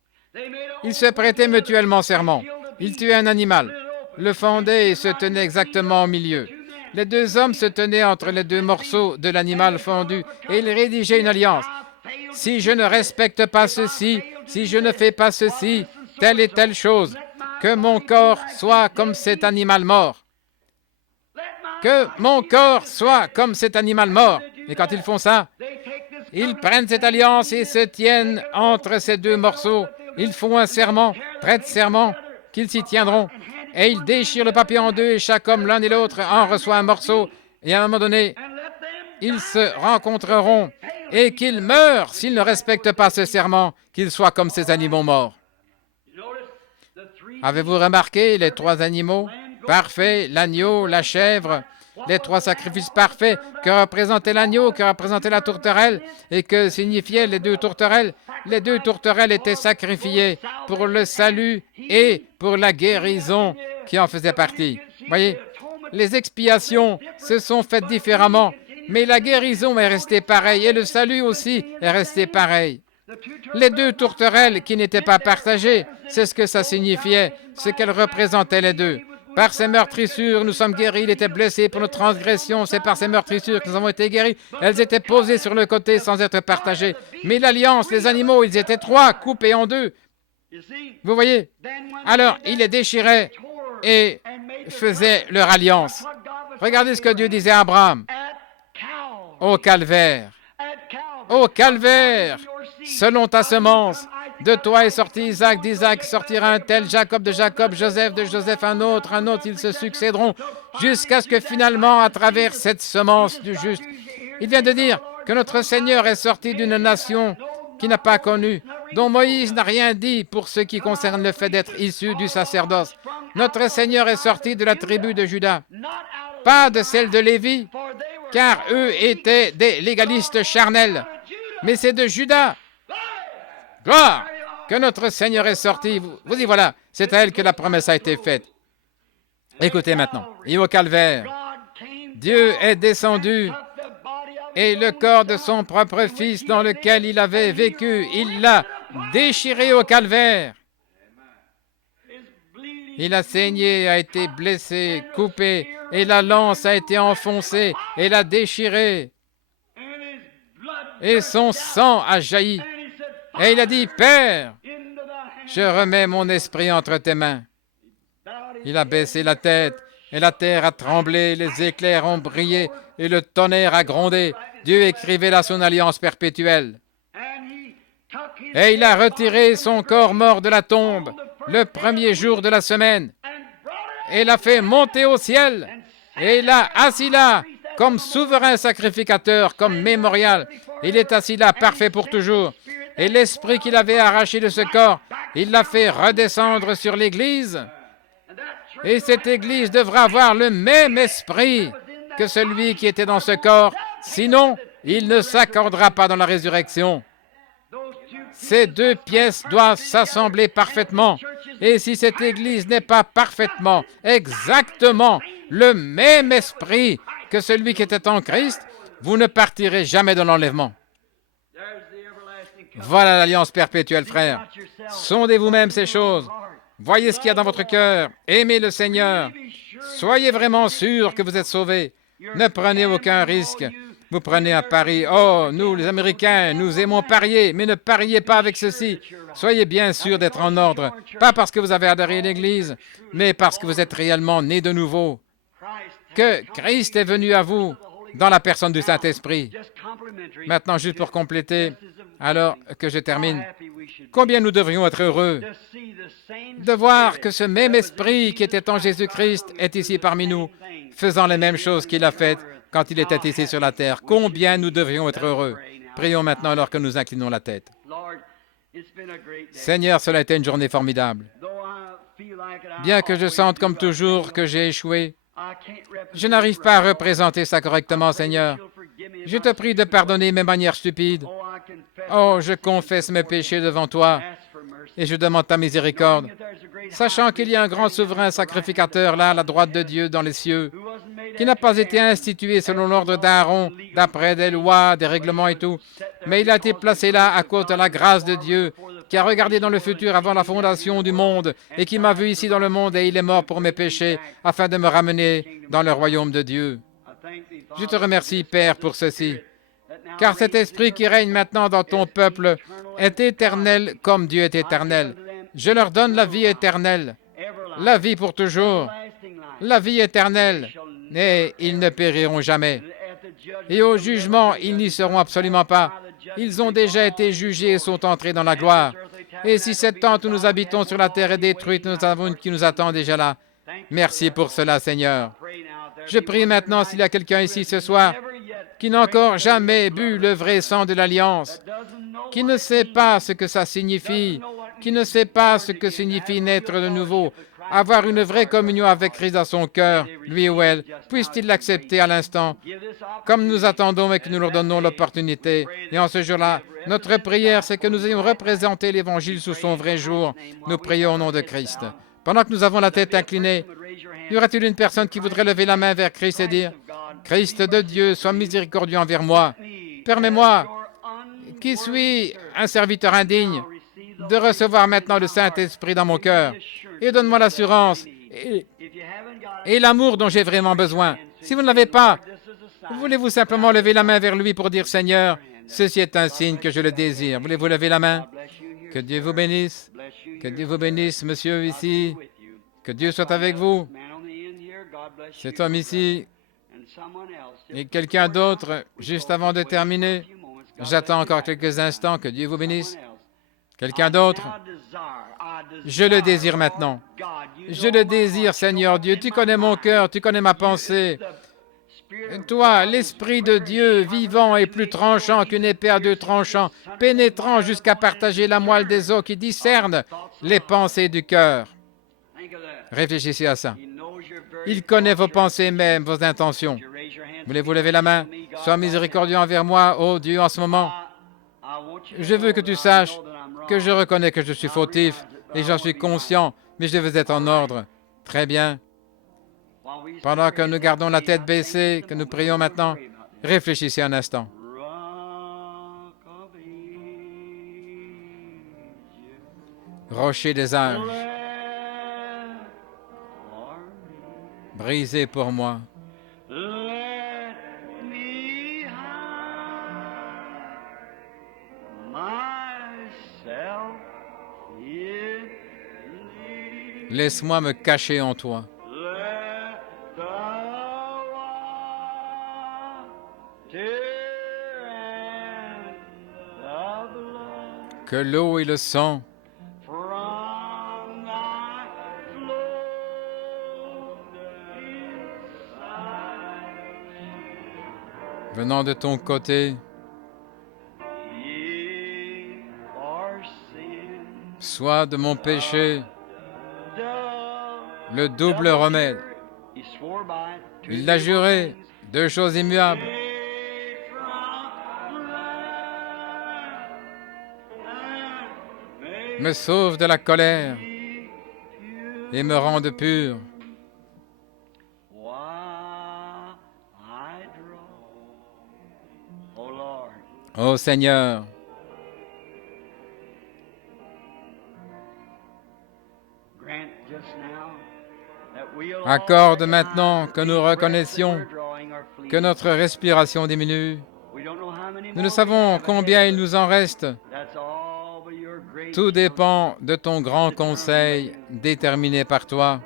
Ils se prêtaient mutuellement serment. Ils tuaient un animal, le fendaient et se tenaient exactement au milieu. Les deux hommes se tenaient entre les deux morceaux de l'animal fondu et ils rédigeaient une alliance. Si je ne respecte pas ceci, si je ne fais pas ceci, telle et telle chose, que mon corps soit comme cet animal mort. Que mon corps soit comme cet animal mort. Et quand ils font ça, ils prennent cette alliance et se tiennent entre ces deux morceaux. Ils font un serment, prêtent serment qu'ils s'y tiendront. Et ils déchirent le papier en deux et chaque homme, l'un et l'autre, en reçoit un morceau. Et à un moment donné, ils se rencontreront et qu'ils meurent s'ils ne respectent pas ce serment, qu'ils soient comme ces animaux morts. Avez-vous remarqué les trois animaux parfaits, l'agneau, la chèvre, les trois sacrifices parfaits que représentait l'agneau, que représentait la tourterelle et que signifiaient les deux tourterelles? Les deux tourterelles étaient sacrifiées pour le salut et pour la guérison qui en faisait partie. Voyez, les expiations se sont faites différemment, mais la guérison est restée pareille et le salut aussi est resté pareil. Les deux tourterelles qui n'étaient pas partagées, c'est ce que ça signifiait, ce qu'elles représentaient les deux. Par ses meurtrissures, nous sommes guéris. Il était blessé pour nos transgressions. C'est par ses meurtrissures que nous avons été guéris. Elles étaient posées sur le côté sans être partagées. Mais l'alliance, les animaux, ils étaient trois, coupés en deux. Vous voyez? Alors, ils les déchiraient et faisaient leur alliance. Regardez ce que Dieu disait à Abraham. Au calvaire. Au calvaire, selon ta semence. De toi est sorti Isaac, d'Isaac sortira un tel, Jacob de Jacob, Joseph de Joseph, un autre, ils se succéderont, jusqu'à ce que finalement, à travers cette semence du juste, il vient de dire que notre Seigneur est sorti d'une nation qui n'a pas connu, dont Moïse n'a rien dit pour ce qui concerne le fait d'être issu du sacerdoce. Notre Seigneur est sorti de la tribu de Juda, pas de celle de Lévi, car eux étaient des légalistes charnels, mais c'est de Juda. Gloire! Que notre Seigneur est sorti. Vous y voilà, c'est à elle que la promesse a été faite. Écoutez maintenant. Et au calvaire, Dieu est descendu et le corps de son propre Fils dans lequel il avait vécu, il l'a déchiré au calvaire. Il a saigné, a été blessé, coupé, et la lance a été enfoncée et l'a déchiré. Et son sang a jailli. Et il a dit, « Père, je remets mon esprit entre tes mains. » Il a baissé la tête et la terre a tremblé, les éclairs ont brillé, et le tonnerre a grondé. Dieu écrivait là son alliance perpétuelle. Et il a retiré son corps mort de la tombe le premier jour de la semaine, et l'a fait monter au ciel, et il l'a assis là, comme souverain sacrificateur, comme mémorial. Il est assis là, parfait pour toujours. Et l'esprit qu'il avait arraché de ce corps, il l'a fait redescendre sur l'Église. Et cette Église devra avoir le même esprit que celui qui était dans ce corps. Sinon, il ne s'accordera pas dans la résurrection. Ces deux pièces doivent s'assembler parfaitement. Et si cette Église n'est pas parfaitement, exactement le même esprit que celui qui était en Christ, vous ne partirez jamais dans l'enlèvement. Voilà l'alliance perpétuelle, frères. Sondez vous-même ces choses. Voyez ce qu'il y a dans votre cœur. Aimez le Seigneur. Soyez vraiment sûrs que vous êtes sauvés. Ne prenez aucun risque. Vous prenez un pari. Oh, nous, les Américains, nous aimons parier, mais ne pariez pas avec ceci. Soyez bien sûrs d'être en ordre. Pas parce que vous avez adhéré à l'Église, mais parce que vous êtes réellement nés de nouveau. Que Christ est venu à vous dans la personne du Saint-Esprit. Maintenant, juste pour compléter, alors que je termine, combien nous devrions être heureux de voir que ce même esprit qui était en Jésus-Christ est ici parmi nous, faisant les mêmes choses qu'il a faites quand il était ici sur la terre. Combien nous devrions être heureux. Prions maintenant alors que nous inclinons la tête. Seigneur, cela a été une journée formidable. Bien que je sente comme toujours que j'ai échoué, je n'arrive pas à représenter ça correctement, Seigneur. Je te prie de pardonner mes manières stupides. Oh, je confesse mes péchés devant toi et je demande ta miséricorde, sachant qu'il y a un grand souverain sacrificateur là à la droite de Dieu dans les cieux, qui n'a pas été institué selon l'ordre d'Aaron, d'après des lois, des règlements et tout, mais il a été placé là à cause de la grâce de Dieu, qui a regardé dans le futur avant la fondation du monde et qui m'a vu ici dans le monde et il est mort pour mes péchés afin de me ramener dans le royaume de Dieu. Je te remercie, Père, pour ceci, car cet esprit qui règne maintenant dans ton peuple est éternel comme Dieu est éternel. Je leur donne la vie éternelle, la vie pour toujours, la vie éternelle, et ils ne périront jamais. Et au jugement, ils n'y seront absolument pas. Ils ont déjà été jugés et sont entrés dans la gloire. Et si cette tente où nous habitons sur la terre est détruite, nous avons une qui nous attend déjà là. Merci pour cela, Seigneur. Je prie maintenant s'il y a quelqu'un ici ce soir qui n'a encore jamais bu le vrai sang de l'Alliance, qui ne sait pas ce que ça signifie, qui ne sait pas ce que signifie naître de nouveau, avoir une vraie communion avec Christ dans son cœur, lui ou elle, puisse-t-il l'accepter à l'instant, comme nous attendons et que nous leur donnons l'opportunité. Et en ce jour-là, notre prière, c'est que nous ayons représenté l'Évangile sous son vrai jour. Nous prions au nom de Christ. Pendant que nous avons la tête inclinée, y aura-t-il une personne qui voudrait lever la main vers Christ et dire, « Christ de Dieu, sois miséricordieux envers moi. Permets-moi, qui suis un serviteur indigne, de recevoir maintenant le Saint-Esprit dans mon cœur. Et donne-moi l'assurance et l'amour dont j'ai vraiment besoin. Si vous ne l'avez pas, voulez-vous simplement lever la main vers lui pour dire, « Seigneur, ceci est un signe que je le désire. » Voulez-vous lever la main? Que Dieu vous bénisse. Que Dieu vous bénisse, monsieur ici. Que Dieu soit avec vous. Cet homme ici et quelqu'un d'autre, juste avant de terminer. J'attends encore quelques instants. Que Dieu vous bénisse. Quelqu'un d'autre? Je le désire maintenant. Je le désire, Seigneur Dieu. Tu connais mon cœur, tu connais ma pensée. Toi, l'Esprit de Dieu, vivant et plus tranchant qu'une épée à deux tranchants, pénétrant jusqu'à partager la moelle des os qui discerne les pensées du cœur. Réfléchissez à ça. Il connaît vos pensées même, vos intentions. Voulez-vous lever la main? Sois miséricordieux envers moi, ô Dieu, en ce moment. Je veux que tu saches que je reconnais que je suis fautif et j'en suis conscient, mais je veux être en ordre. Très bien. Pendant que nous gardons la tête baissée, que nous prions maintenant, réfléchissez un instant. Rocher des âges, brisé pour moi. Laisse-moi me cacher en toi. que l'eau et le sang venant de ton côté soit de mon péché le double remède. Il l'a juré, 2 choses immuables. Me sauve de la colère et me rende pur. Ô Seigneur, accorde maintenant que nous reconnaissions que notre respiration diminue. Nous ne savons combien il nous en reste. Tout dépend de ton grand conseil déterminé par toi.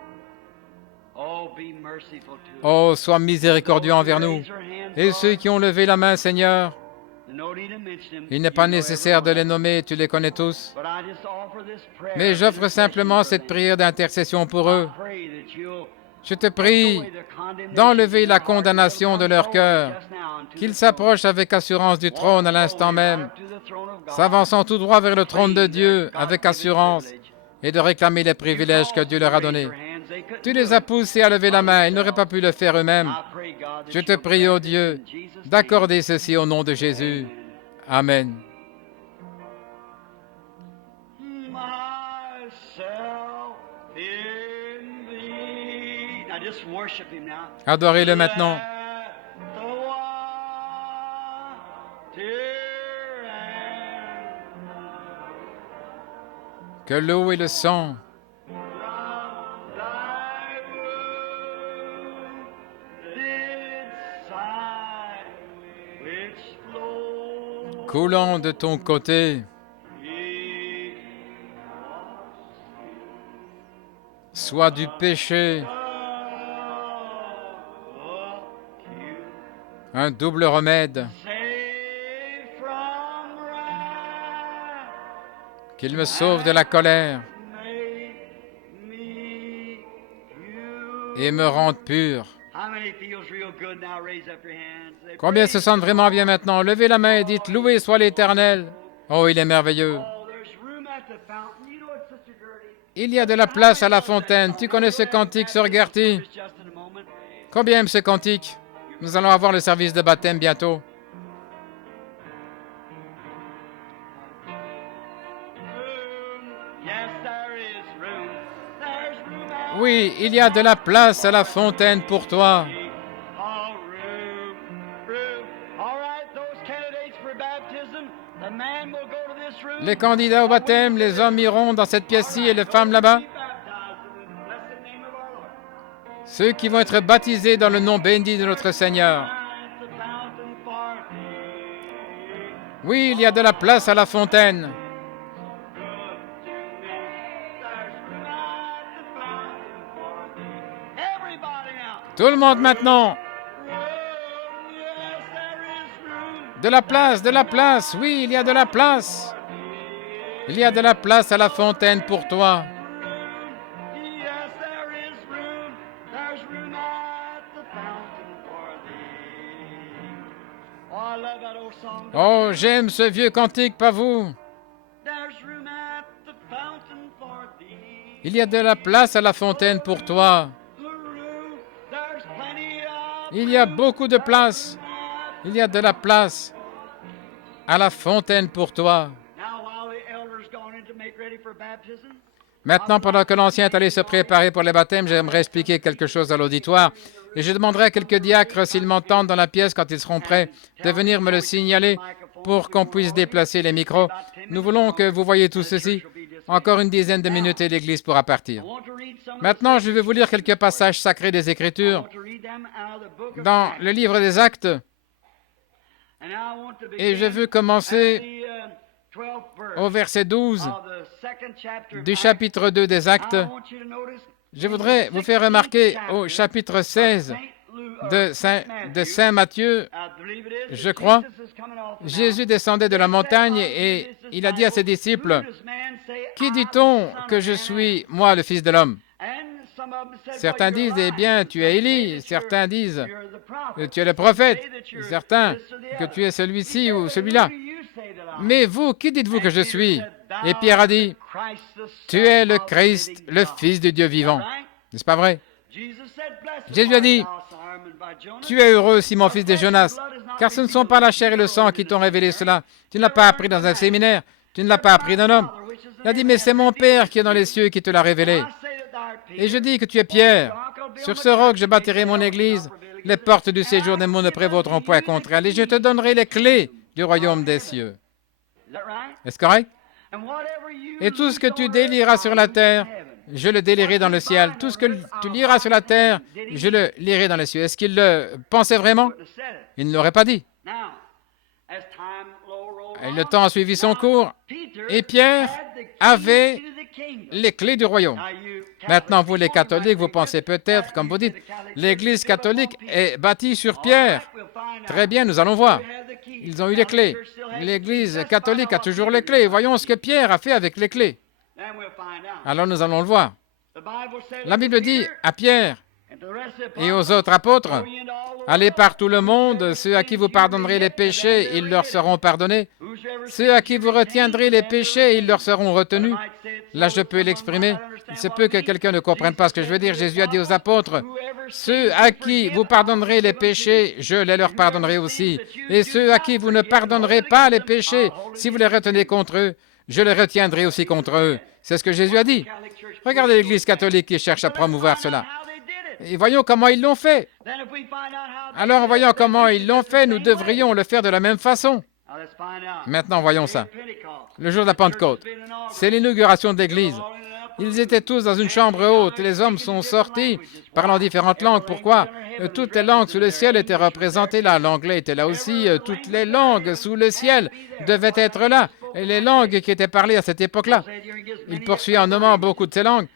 Oh, sois miséricordieux envers nous. Et ceux qui ont levé la main, Seigneur, il n'est pas nécessaire de les nommer, tu les connais tous. Mais j'offre simplement cette prière d'intercession pour eux. Je te prie d'enlever la condamnation de leur cœur, qu'ils s'approchent avec assurance du trône à l'instant même, s'avançant tout droit vers le trône de Dieu avec assurance et de réclamer les privilèges que Dieu leur a donnés. Tu les as poussés à lever la main, ils n'auraient pas pu le faire eux-mêmes. Je te prie, ô Dieu, d'accorder ceci au nom de Jésus. Amen. Adorez-le maintenant. Que l'eau et le sang coulant de ton côté soit du péché un double remède, qu'il me sauve de la colère et me rende pur. Combien se sentent vraiment bien maintenant? Levez la main et dites, loué soit l'Éternel. Oh, il est merveilleux. Il y a de la place à la fontaine. Tu connais ce cantique, Sœur Gertie? Combien aime ce cantique? Nous allons avoir le service de baptême bientôt. Oui, il y a de la place à la fontaine pour toi. Les candidats au baptême, les hommes iront dans cette pièce-ci et les femmes là-bas. Ceux qui vont être baptisés dans le nom béni de notre Seigneur. Oui, il y a de la place à la fontaine. Tout le monde maintenant. De la place, oui, il y a de la place. Il y a de la place à la fontaine pour toi. Oh, j'aime ce vieux cantique, pas vous? Il y a de la place à la fontaine pour toi. Il y a beaucoup de place. Il y a de la place à la fontaine pour toi. Maintenant, pendant que l'ancien est allé se préparer pour les baptêmes, j'aimerais expliquer quelque chose à l'auditoire. Et je demanderai à quelques diacres, s'ils m'entendent dans la pièce quand ils seront prêts, de venir me le signaler pour qu'on puisse déplacer les micros. Nous voulons que vous voyez tout ceci. Encore une dizaine de minutes et l'Église pourra partir. Maintenant, je vais vous lire quelques passages sacrés des Écritures dans le livre des Actes. Et je veux commencer au verset 12 du chapitre 2 des Actes. Je voudrais vous faire remarquer au chapitre 16 de Saint Matthieu, je crois, Jésus descendait de la montagne et il a dit à ses disciples, « Qui dit-on que je suis, moi, le Fils de l'homme » Certains disent, « Eh bien, tu es Élie. » Certains disent, « Tu es le prophète. » Certains, que tu es celui-ci ou celui-là. Mais vous, qui dites-vous que je suis? Et Pierre a dit, « Tu es le Christ, le Fils du Dieu vivant. » N'est-ce pas vrai? Jésus a dit, « Tu es heureux, Simon, fils de Jonas, car ce ne sont pas la chair et le sang qui t'ont révélé cela. Tu ne l'as pas appris dans un séminaire, tu ne l'as pas appris d'un homme. » Il a dit, « Mais c'est mon Père qui est dans les cieux qui te l'a révélé. » Et je dis que tu es Pierre. Sur ce roc, je bâtirai mon église. Les portes du séjour des monts ne prévaudront point contre elle. Et je te donnerai les clés du royaume des cieux. Est-ce correct? Et tout ce que tu délieras sur la terre, je le délierai dans le ciel. Tout ce que tu liras sur la terre, je le lirai dans les cieux. Est-ce qu'il le pensait vraiment? Il ne l'aurait pas dit. Et le temps a suivi son cours. Et Pierre avait les clés du royaume. Maintenant, vous les catholiques, vous pensez peut-être, comme vous dites, l'Église catholique est bâtie sur Pierre. Très bien, nous allons voir. Ils ont eu les clés. L'Église catholique a toujours les clés. Voyons ce que Pierre a fait avec les clés. Alors nous allons le voir. La Bible dit à Pierre et aux autres apôtres, « Allez par tout le monde, ceux à qui vous pardonnerez les péchés, ils leur seront pardonnés. Ceux à qui vous retiendrez les péchés, ils leur seront retenus. » Là, je peux l'exprimer. Il se peut que quelqu'un ne comprenne pas ce que je veux dire. Jésus a dit aux apôtres, « Ceux à qui vous pardonnerez les péchés, je les leur pardonnerai aussi. Et ceux à qui vous ne pardonnerez pas les péchés, si vous les retenez contre eux, je les retiendrai aussi contre eux. » C'est ce que Jésus a dit. Regardez l'Église catholique qui cherche à promouvoir cela. Et voyons comment ils l'ont fait. Alors, en voyant comment ils l'ont fait, nous devrions le faire de la même façon. Maintenant, voyons ça. Le jour de la Pentecôte, c'est l'inauguration de l'Église. Ils étaient tous dans une chambre haute. Les hommes sont sortis parlant différentes langues. Pourquoi? Toutes les langues sous le ciel étaient représentées là. L'anglais était là aussi. Toutes les langues sous le ciel devaient être là. Et les langues qui étaient parlées à cette époque-là. Il poursuit en nommant beaucoup de ces langues,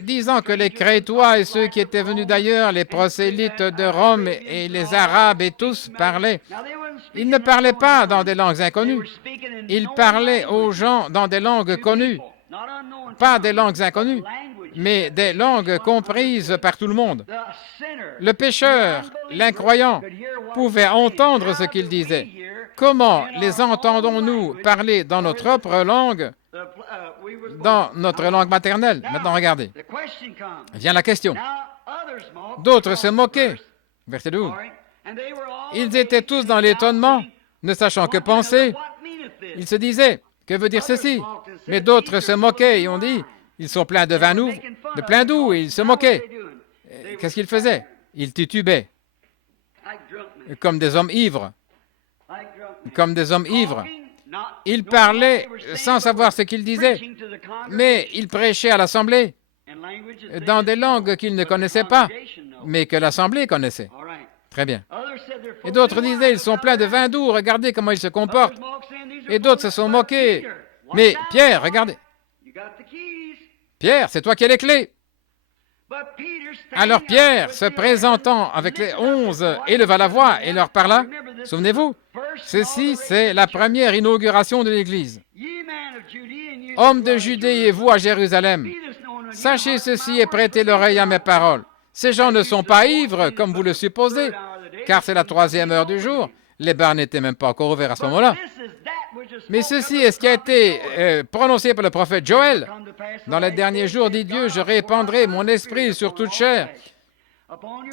disant que les Crétois et ceux qui étaient venus d'ailleurs, les prosélytes de Rome et les Arabes et tous parlaient. Ils ne parlaient pas dans des langues inconnues. Ils parlaient aux gens dans des langues connues. Pas des langues inconnues, mais des langues comprises par tout le monde. Le pécheur, l'incroyant, pouvait entendre ce qu'il disait. Comment les entendons-nous parler dans notre propre langue, dans notre langue maternelle? Maintenant, regardez. Vient la question. D'autres se moquaient. Verset 12. Ils étaient tous dans l'étonnement, ne sachant que penser. Ils se disaient, que veut dire ceci? Mais d'autres se moquaient et ont dit, ils sont pleins de vin nouveau, de plein d'eau, et ils se moquaient. Qu'est-ce qu'ils faisaient? Ils titubaient, comme des hommes ivres. Comme des hommes ivres. Ils parlaient sans savoir ce qu'ils disaient, mais ils prêchaient à l'Assemblée dans des langues qu'ils ne connaissaient pas, mais que l'Assemblée connaissait. Très bien. Et d'autres disaient, ils sont pleins de vin doux, regardez comment ils se comportent. Et d'autres se sont moqués. Mais Pierre, regardez. Pierre, c'est toi qui as les clés. Alors Pierre, se présentant avec les 11, éleva la voix et leur parla. Souvenez-vous, ceci, c'est la première inauguration de l'Église. Hommes de Judée et vous à Jérusalem, sachez ceci et prêtez l'oreille à mes paroles. Ces gens ne sont pas ivres, comme vous le supposez, car c'est la 3e heure du jour. Les bars n'étaient même pas encore ouverts à ce moment-là. Mais ceci est ce qui a été prononcé par le prophète Joël. Dans les derniers jours, dit Dieu, je répandrai mon esprit sur toute chair,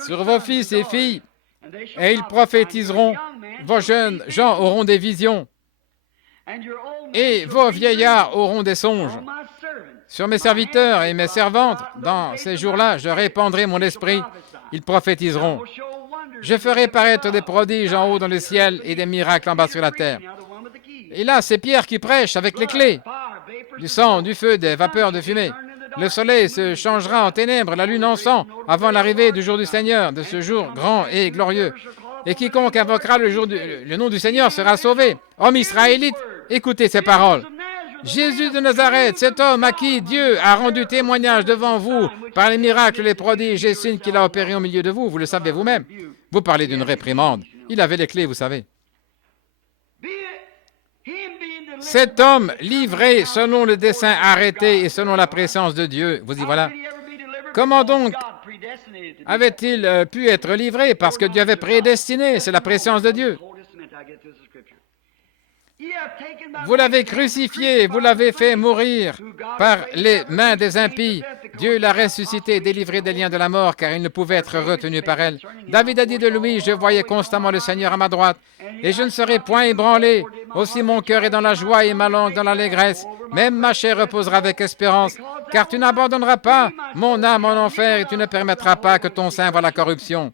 sur vos fils et filles, et ils prophétiseront. Vos jeunes gens auront des visions, et vos vieillards auront des songes. Sur mes serviteurs et mes servantes, dans ces jours-là, je répandrai mon esprit. Ils prophétiseront. Je ferai paraître des prodiges en haut dans le ciel et des miracles en bas sur la terre. Et là, c'est Pierre qui prêche avec les clés. Du sang, du feu, des vapeurs de fumée. Le soleil se changera en ténèbres, la lune en sang, avant l'arrivée du jour du Seigneur, de ce jour grand et glorieux. Et quiconque invoquera le nom du Seigneur sera sauvé. Hommes israélites, écoutez ces paroles. Jésus de Nazareth, cet homme à qui Dieu a rendu témoignage devant vous par les miracles, les prodiges et signes qu'il a opérés au milieu de vous, vous le savez vous-même. Vous parlez d'une réprimande. Il avait les clés, vous savez. Cet homme livré selon le dessein arrêté et selon la présence de Dieu, vous y voilà. Comment donc avait-il pu être livré? Parce que Dieu avait prédestiné, c'est la présence de Dieu. Vous l'avez crucifié, vous l'avez fait mourir par les mains des impies. Dieu l'a ressuscité et délivré des liens de la mort, car il ne pouvait être retenu par elle. David a dit de lui, je voyais constamment le Seigneur à ma droite, et je ne serai point ébranlé. Aussi mon cœur est dans la joie et ma langue dans l'allégresse. Même ma chair reposera avec espérance, car tu n'abandonneras pas mon âme en enfer, et tu ne permettras pas que ton sein voie la corruption.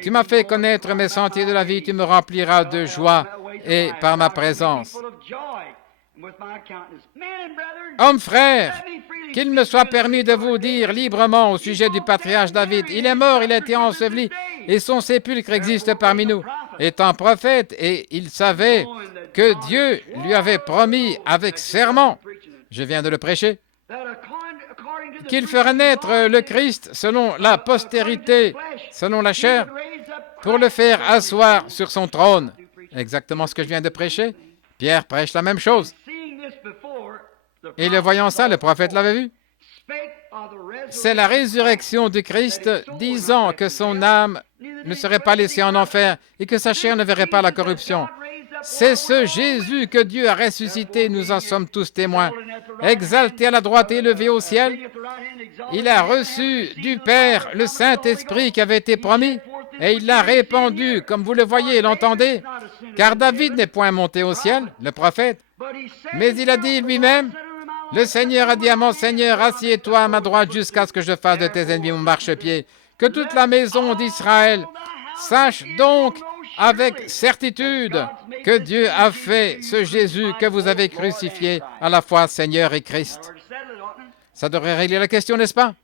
Tu m'as fait connaître mes sentiers de la vie, tu me rempliras de joie et par ma présence. Hommes, frères, qu'il me soit permis de vous dire librement au sujet du patriarche David, il est mort, il a été enseveli, et son sépulcre existe parmi nous. Étant prophète, et il savait que Dieu lui avait promis avec serment, je viens de le prêcher, qu'il ferait naître le Christ selon la postérité, selon la chair, pour le faire asseoir sur son trône. Exactement ce que je viens de prêcher. Pierre prêche la même chose. Et le voyant ça, le prophète l'avait vu. C'est la résurrection du Christ disant que son âme ne serait pas laissée en enfer et que sa chair ne verrait pas la corruption. C'est ce Jésus que Dieu a ressuscité, nous en sommes tous témoins. Exalté à la droite et élevé au ciel, il a reçu du Père le Saint-Esprit qui avait été promis et il l'a répandu, comme vous le voyez et l'entendez, car David n'est point monté au ciel, le prophète, mais il a dit lui-même, le Seigneur a dit à mon Seigneur, assieds-toi à ma droite jusqu'à ce que je fasse de tes ennemis mon marchepied. Que toute la maison d'Israël sache donc avec certitude que Dieu a fait ce Jésus que vous avez crucifié à la fois Seigneur et Christ. Ça devrait régler la question, n'est-ce pas?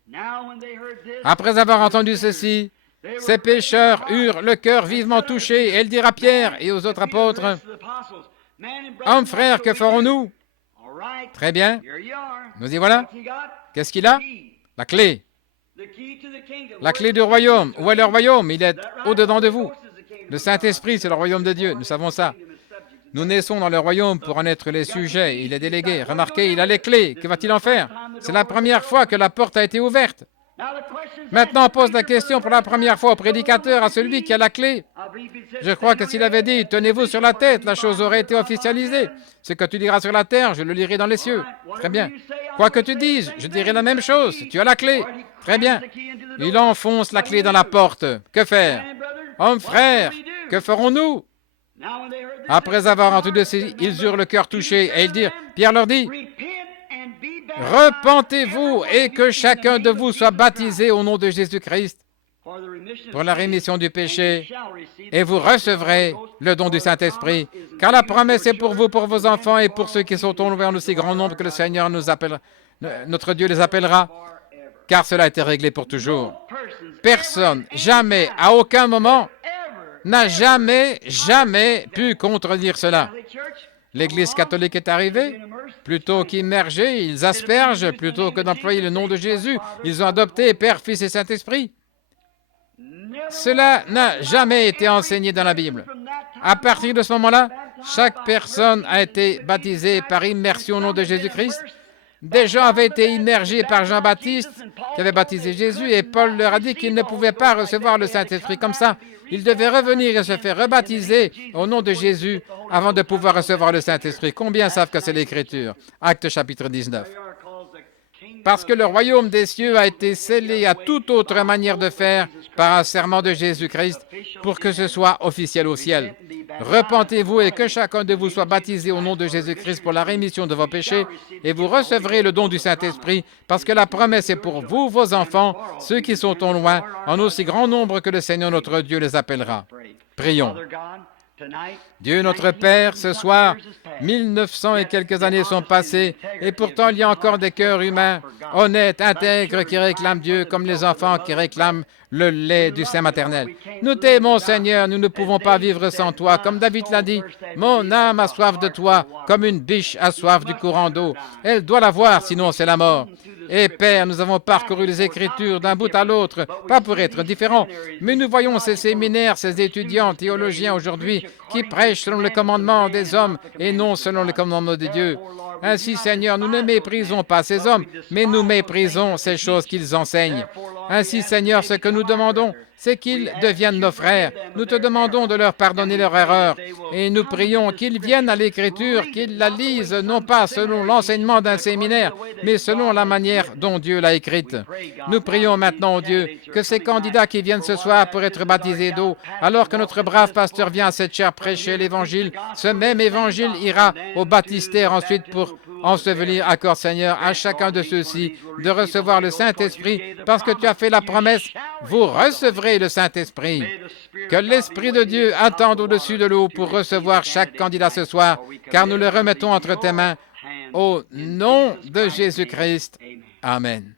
Après avoir entendu ceci, ces pécheurs eurent le cœur vivement touché, et elle dira à Pierre et aux autres apôtres, « Hommes, frères, que ferons-nous? » Très bien, nous y voilà. Qu'est-ce qu'il a? La clé. La clé du royaume. Où est le royaume? Il est au-dedans de vous. Le Saint-Esprit, c'est le royaume de Dieu, nous savons ça. Nous naissons dans le royaume pour en être les sujets, il est délégué. Remarquez, il a les clés, que va-t-il en faire? C'est la première fois que la porte a été ouverte. Maintenant, on pose la question pour la première fois au prédicateur, à celui qui a la clé. Je crois que s'il avait dit, tenez-vous sur la tête, la chose aurait été officialisée. Ce que tu diras sur la terre, je le lirai dans les cieux. Très bien. Quoi que tu dises, je dirai la même chose. Tu as la clé. Très bien. Il enfonce la clé dans la porte. Que faire? Hommes, frères, que ferons-nous? Après avoir entendu ceci, ils eurent le cœur touché et ils dirent, Pierre leur dit, repentez-vous et que chacun de vous soit baptisé au nom de Jésus-Christ pour la rémission du péché et vous recevrez le don du Saint-Esprit, car la promesse est pour vous, pour vos enfants et pour ceux qui sont tombés en aussi grand nombre que le Seigneur nous appellera, notre Dieu les appellera, car cela a été réglé pour toujours. Personne, jamais, à aucun moment, n'a jamais pu contredire cela. L'Église catholique est arrivée, plutôt qu'immerger, ils aspergent, plutôt que d'employer le nom de Jésus, ils ont adopté Père, Fils et Saint-Esprit. Cela n'a jamais été enseigné dans la Bible. À partir de ce moment-là, chaque personne a été baptisée par immersion au nom de Jésus-Christ. Des gens avaient été immergés par Jean-Baptiste, qui avait baptisé Jésus, et Paul leur a dit qu'ils ne pouvaient pas recevoir le Saint-Esprit comme ça. Ils devaient revenir et se faire rebaptiser au nom de Jésus avant de pouvoir recevoir le Saint-Esprit. Combien savent que c'est l'Écriture? Actes chapitre 19. Parce que le royaume des cieux a été scellé à toute autre manière de faire par un serment de Jésus-Christ pour que ce soit officiel au ciel. Repentez-vous et que chacun de vous soit baptisé au nom de Jésus-Christ pour la rémission de vos péchés et vous recevrez le don du Saint-Esprit parce que la promesse est pour vous, vos enfants, ceux qui sont au loin, en aussi grand nombre que le Seigneur notre Dieu les appellera. Prions. Dieu notre Père, ce soir, 1900 et quelques années sont passées, et pourtant il y a encore des cœurs humains, honnêtes, intègres, qui réclament Dieu comme les enfants qui réclament le lait du sein maternel. Nous t'aimons, Seigneur, nous ne pouvons pas vivre sans toi. Comme David l'a dit, mon âme a soif de toi, comme une biche a soif du courant d'eau. Elle doit l'avoir, sinon c'est la mort. Et Père, nous avons parcouru les Écritures d'un bout à l'autre, pas pour être différents, mais nous voyons ces séminaires, ces étudiants théologiens aujourd'hui qui prêchent selon le commandement des hommes et non selon le commandement de Dieu. Ainsi, Seigneur, nous ne méprisons pas ces hommes, mais nous méprisons ces choses qu'ils enseignent. Ainsi, Seigneur, ce que nous demandons, c'est qu'ils deviennent nos frères. Nous te demandons de leur pardonner leurs erreurs et nous prions qu'ils viennent à l'Écriture, qu'ils la lisent non pas selon l'enseignement d'un séminaire, mais selon la manière dont Dieu l'a écrite. Nous prions maintenant, oh Dieu, que ces candidats qui viennent ce soir pour être baptisés d'eau, alors que notre brave pasteur vient à cette chaire prêcher l'Évangile, ce même Évangile ira au baptistère ensuite pour ensevelir. Accorde, Seigneur, à chacun de ceux-ci de recevoir le Saint-Esprit, parce que tu as fait la promesse, vous recevrez le Saint-Esprit. Que l'Esprit de Dieu attende au-dessus de l'eau pour recevoir chaque candidat ce soir, car nous le remettons entre tes mains. Au nom de Jésus-Christ. Amen.